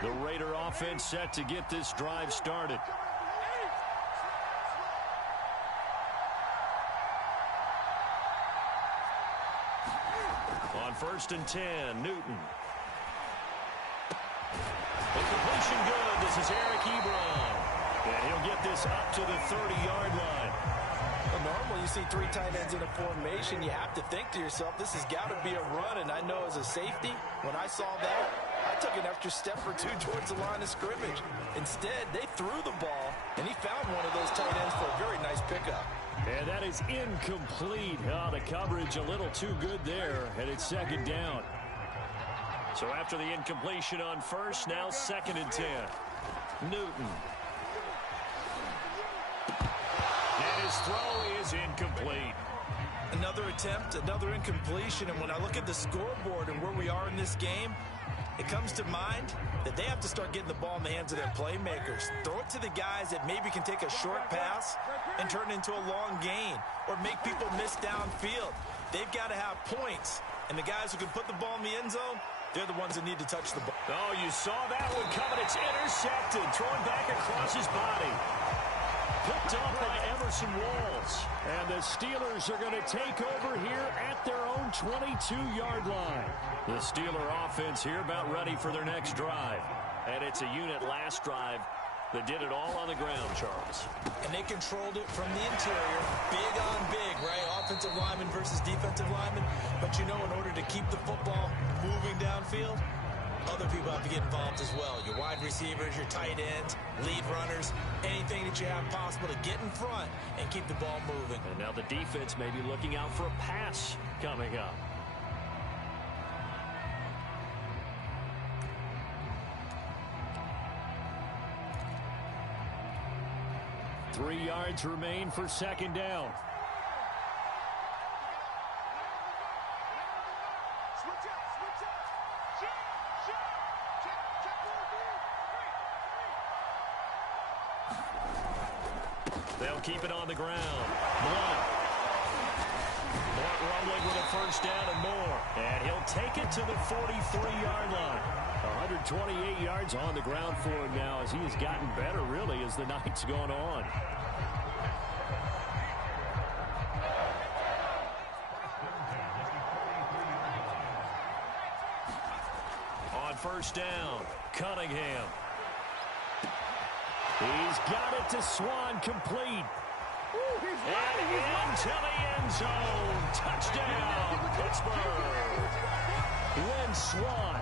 The Raider offense set to get this drive started. On 1st and 10, Newton. The completion good. This is Eric Ebron. And he'll get this up to the 30-yard line. Well, normally you see 3 tight ends in a formation. You have to think to yourself, this has got to be a run. And I know as a safety, when I saw that, I took an extra step or 2 towards the line of scrimmage. Instead, they threw the ball, and he found one of those tight ends for a very nice pickup. And that is incomplete. Oh, the coverage a little too good there, and it's 2nd down. So after the incompletion on 1st, now 2nd and 10. Newton. And his throw is incomplete. Another Another attempt, another incompletion, and when I look at the scoreboard and where we are in this game, it comes to mind that they have to start getting the ball in the hands of their playmakers. Throw it to the guys that maybe can take a short pass and turn it into a long gain or make people miss downfield. They've got to have points, and the guys who can put the ball in the end zone, they're the ones that need to touch the ball. Oh, you saw that one coming. It's intercepted, thrown back across his body. Picked off by Emerson Walls. And the Steelers are going to take over here at their own 22-yard line. The Steeler offense here about ready for their next drive. And it's a unit last drive that did it all on the ground, Charles. And they controlled it from the interior. Big on big, right? Offensive lineman versus defensive lineman. But you know, in order to keep the football moving downfield, other people have to get involved as well. Your wide receivers, your tight ends, lead runners, anything that you have possible to get in front and keep the ball moving. And now the defense may be looking out for a pass coming up. Three yards remain for second down. They'll keep it on the ground. Blunt rumbling with a first down and more. And he'll take it to the 43-yard line. 128 yards on the ground for him now as he has gotten better, really, as the night's gone on. On first down, Cunningham. He's got it to Swan, complete. And into the end zone. Touchdown, Pittsburgh. Lynn Swan,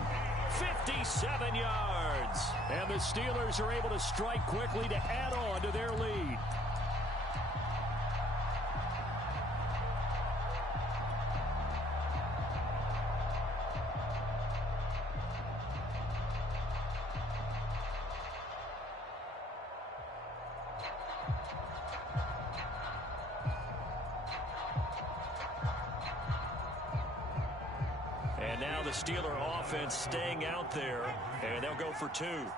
57 yards. And the Steelers are able to strike quickly to add on to their lead. And now the Steeler offense staying out there, and they'll go for two.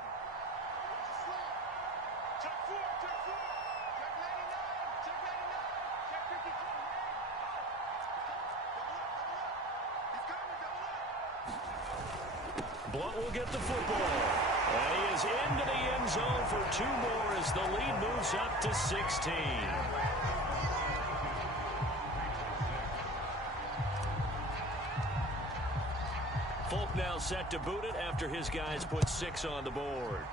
Blunt will get the football. And he is into the end zone for two more as the lead moves up to 16. Folk now set to boot it after his guys put 6 on the board.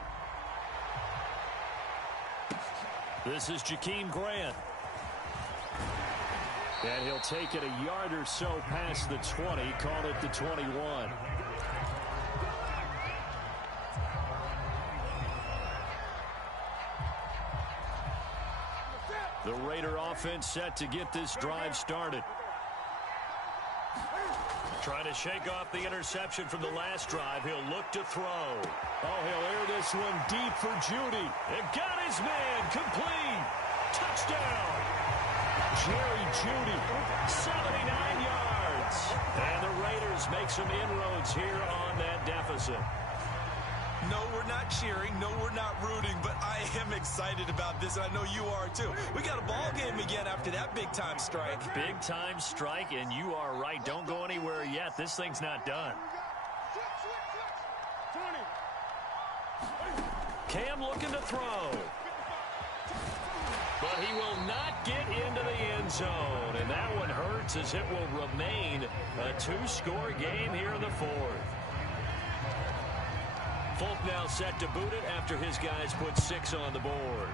This is Jakeem Grant. And he'll take it a yard or so past the 20, call it the 21. The Raider offense set to get this drive started. Trying to shake off the interception from the last drive. He'll look to throw. Oh, he'll air this one deep for Judy. It got his man. Complete. Touchdown. Jerry Judy. 79 yards. And the Raiders make some inroads here on that deficit. No, we're not cheering. No, we're not rooting. But I am excited about this. I know you are, too. We got a ball game again after that big-time strike. Big-time strike, and you are right. Don't go anywhere yet. This thing's not done. Cam looking to throw. But he will not get into the end zone. And that one hurts as it will remain a two-score game here in the fourth. Folk now set to boot it after his guys put 6 on the board.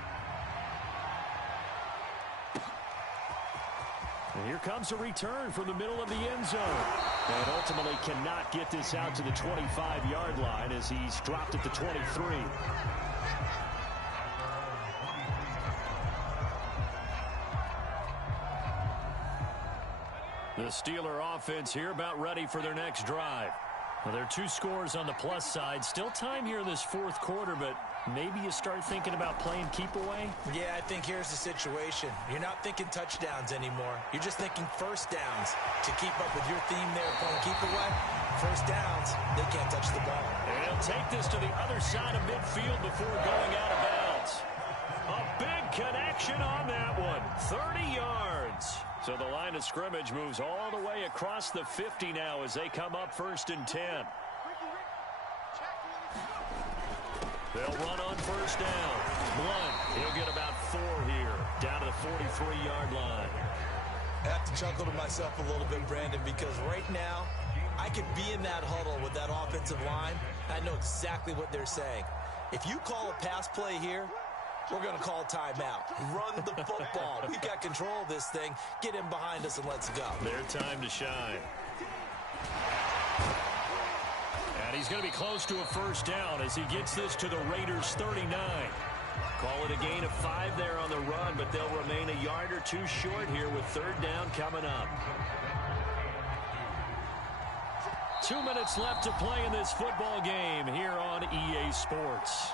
And here comes a return from the middle of the end zone. And ultimately cannot get this out to the 25-yard line as he's dropped at the 23. The Steeler offense here about ready for their next drive. Well, there are 2 scores on the plus side. Still time here in this fourth quarter, but Maybe you start thinking about playing keep away? Yeah, I think here's the situation. You're not thinking touchdowns anymore. You're just thinking first downs. To keep up with your theme there, playing keep away, first downs, they can't touch the ball. And he'll take this to the other side of midfield before going out of bounds. A big connection on that one. 30 yards. So the line of scrimmage moves all the way across the 50 now as they come up 1st and 10. They'll run on first down. Blunt, he'll get about 4 here, down to the 43-yard line. I have to chuckle to myself a little bit, Brandon, because right now I could be in that huddle with that offensive line. I know exactly what they're saying. If you call a pass play here, we're going to call timeout. Run the football. We've got control of this thing. Get him behind us and let's go. Their time to shine. And he's going to be close to a first down as he gets this to the Raiders' 39. Call it a gain of 5 there on the run, but they'll remain a yard or 2 short here with 3rd down coming up. 2 minutes left to play in this football game here on EA Sports.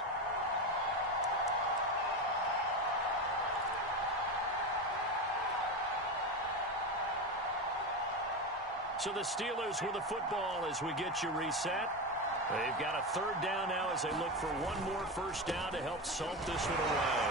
So the Steelers with the football as we get you reset. They've got a 3rd down now as they look for one more first down to help salt this one away.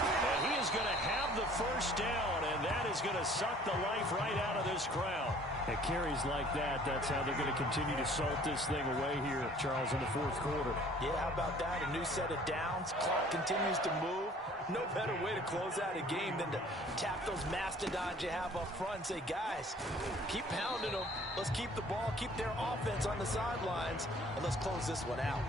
And he is going to have the first down, and that is going to suck the life right out of this crowd. At carries like that, that's how they're going to continue to salt this thing away here, Charles, in the 4th quarter. Yeah, how about that? A new set of downs. Clock continues to move. No better way to close out a game than to tap those mastodons you have up front and say, guys, keep pounding them. Let's keep the ball, keep their offense on the sidelines, and let's close this one out.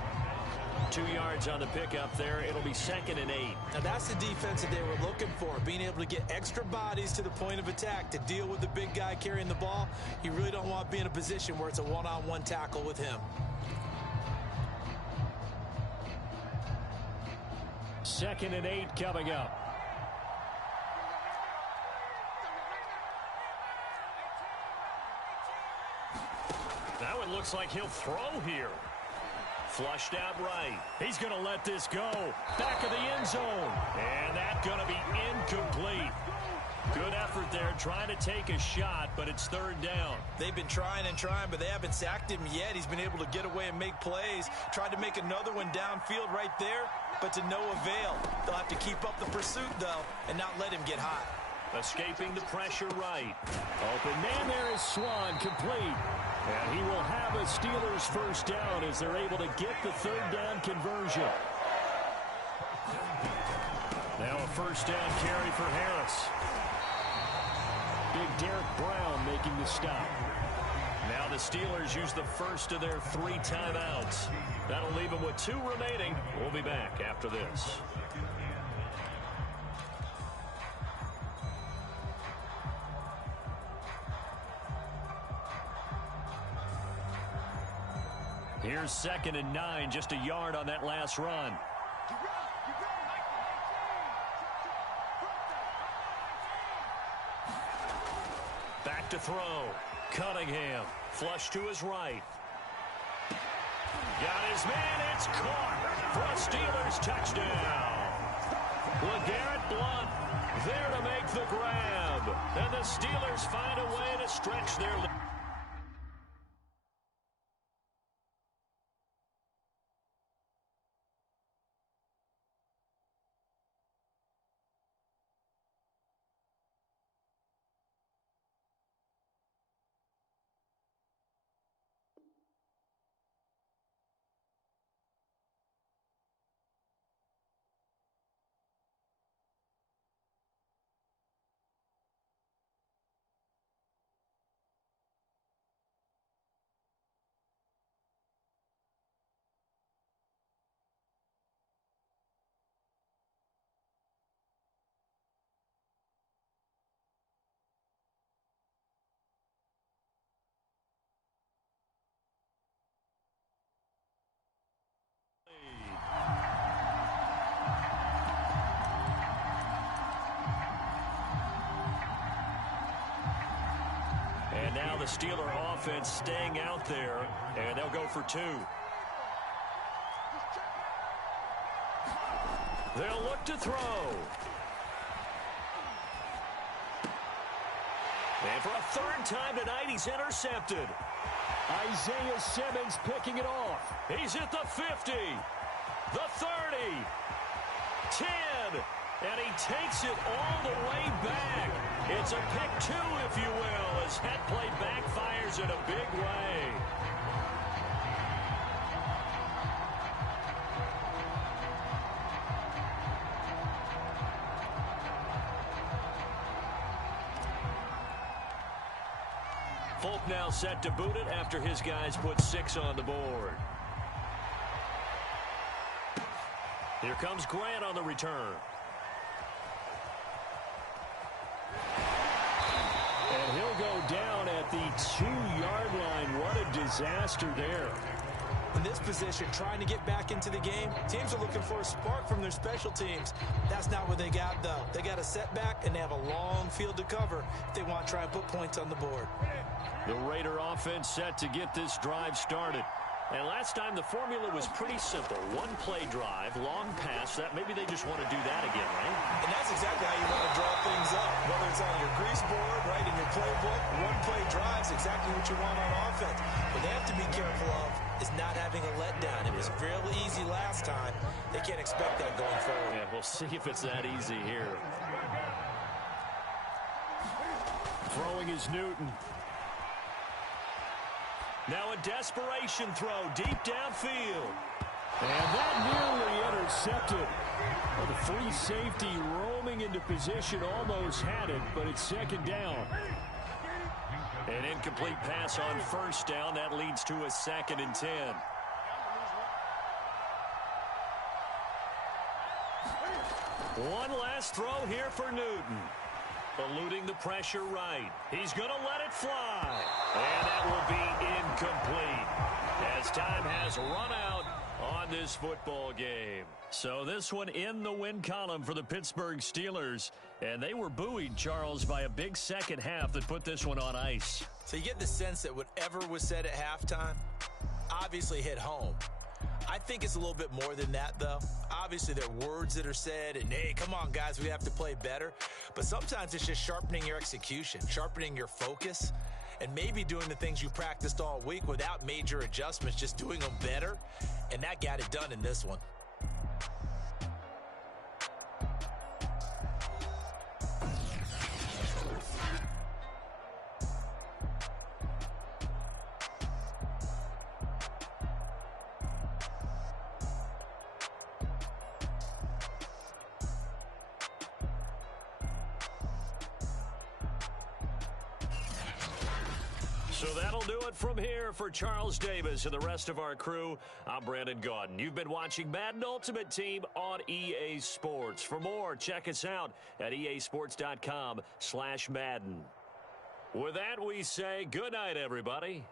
2 yards on the pickup there. It'll be 2nd and 8. Now, that's the defense that they were looking for, being able to get extra bodies to the point of attack to deal with the big guy carrying the ball. You really don't want to be in a position where it's a one-on-one tackle with him. 2nd and 8 coming up. Now it looks like he'll throw here. Flushed out right. He's going to let this go. Back of the end zone. And that's going to be incomplete. Good effort there, trying to take a shot, but it's 3rd down. They've been trying and trying, but they haven't sacked him yet. He's been able to get away and make plays. Tried to make another one downfield right there, but to no avail. They'll have to keep up the pursuit, though, and not let him get hot. Escaping the pressure right. Open man there is Swan, complete. And he will have a Steelers first down as they're able to get the 3rd down conversion. Now a first down carry for Harris. Big Derek Brown making the stop. Now the Steelers use the first of their 3 timeouts. That'll leave them with 2 remaining. We'll be back after this. Here's 2nd and 9, just a yard on that last run. Back to throw. Cunningham, flush to his right. Got his man, it's caught for a Steelers touchdown. LeGarrette Blount there to make the grab. And the Steelers find a way to stretch their lead. And now the Steeler offense staying out there, and they'll go for 2. They'll look to throw. And for a third time tonight, he's intercepted. Isaiah Simmons picking it off. He's at the 50, the 30, 10, and he takes it all the way back. It's a pick two, if you will, as that play backfires in a big way. Folk now set to boot it after his guys put 6 on the board. Here comes Grant on the return. And he'll go down at the 2-yard line. What a disaster there. In this position, trying to get back into the game, teams are looking for a spark from their special teams. That's not what they got, though. They got a setback, and they have a long field to cover if they want to try and put points on the board. The Raider offense set to get this drive started. And last time the formula was pretty simple. One-play drive, long pass. That maybe they just want to do that again, right? And that's exactly how you want to draw things up. Whether it's on your grease board, right, in your playbook, one-play drive is exactly what you want on offense. What they have to be careful of is not having a letdown. It was fairly easy last time. They can't expect that going forward. Yeah, we'll see if it's that easy here. Throwing is Newton. Now a desperation throw deep downfield. And that nearly intercepted. Well, the free safety roaming into position almost had it, but it's second down. An incomplete pass on first down. That leads to a 2nd and 10. One last throw here for Newton. Eluding the pressure right. He's going to let it fly. And that will be incomplete as time has run out on this football game. So this one in the win column for the Pittsburgh Steelers. And they were buoyed, Charles, by a big second half that put this one on ice. So you get the sense that whatever was said at halftime obviously hit home. I think it's a little bit more than that, though. Obviously, there are words that are said, and, hey, come on, guys, we have to play better. But sometimes it's just sharpening your execution, sharpening your focus, and maybe doing the things you practiced all week without major adjustments, just doing them better. And that got it done in this one. So that'll do it from here for Charles Davis and the rest of our crew. I'm Brandon Gaudin. You've been watching Madden Ultimate Team on EA Sports. For more, check us out at easports.com/Madden. With that, we say good night, everybody.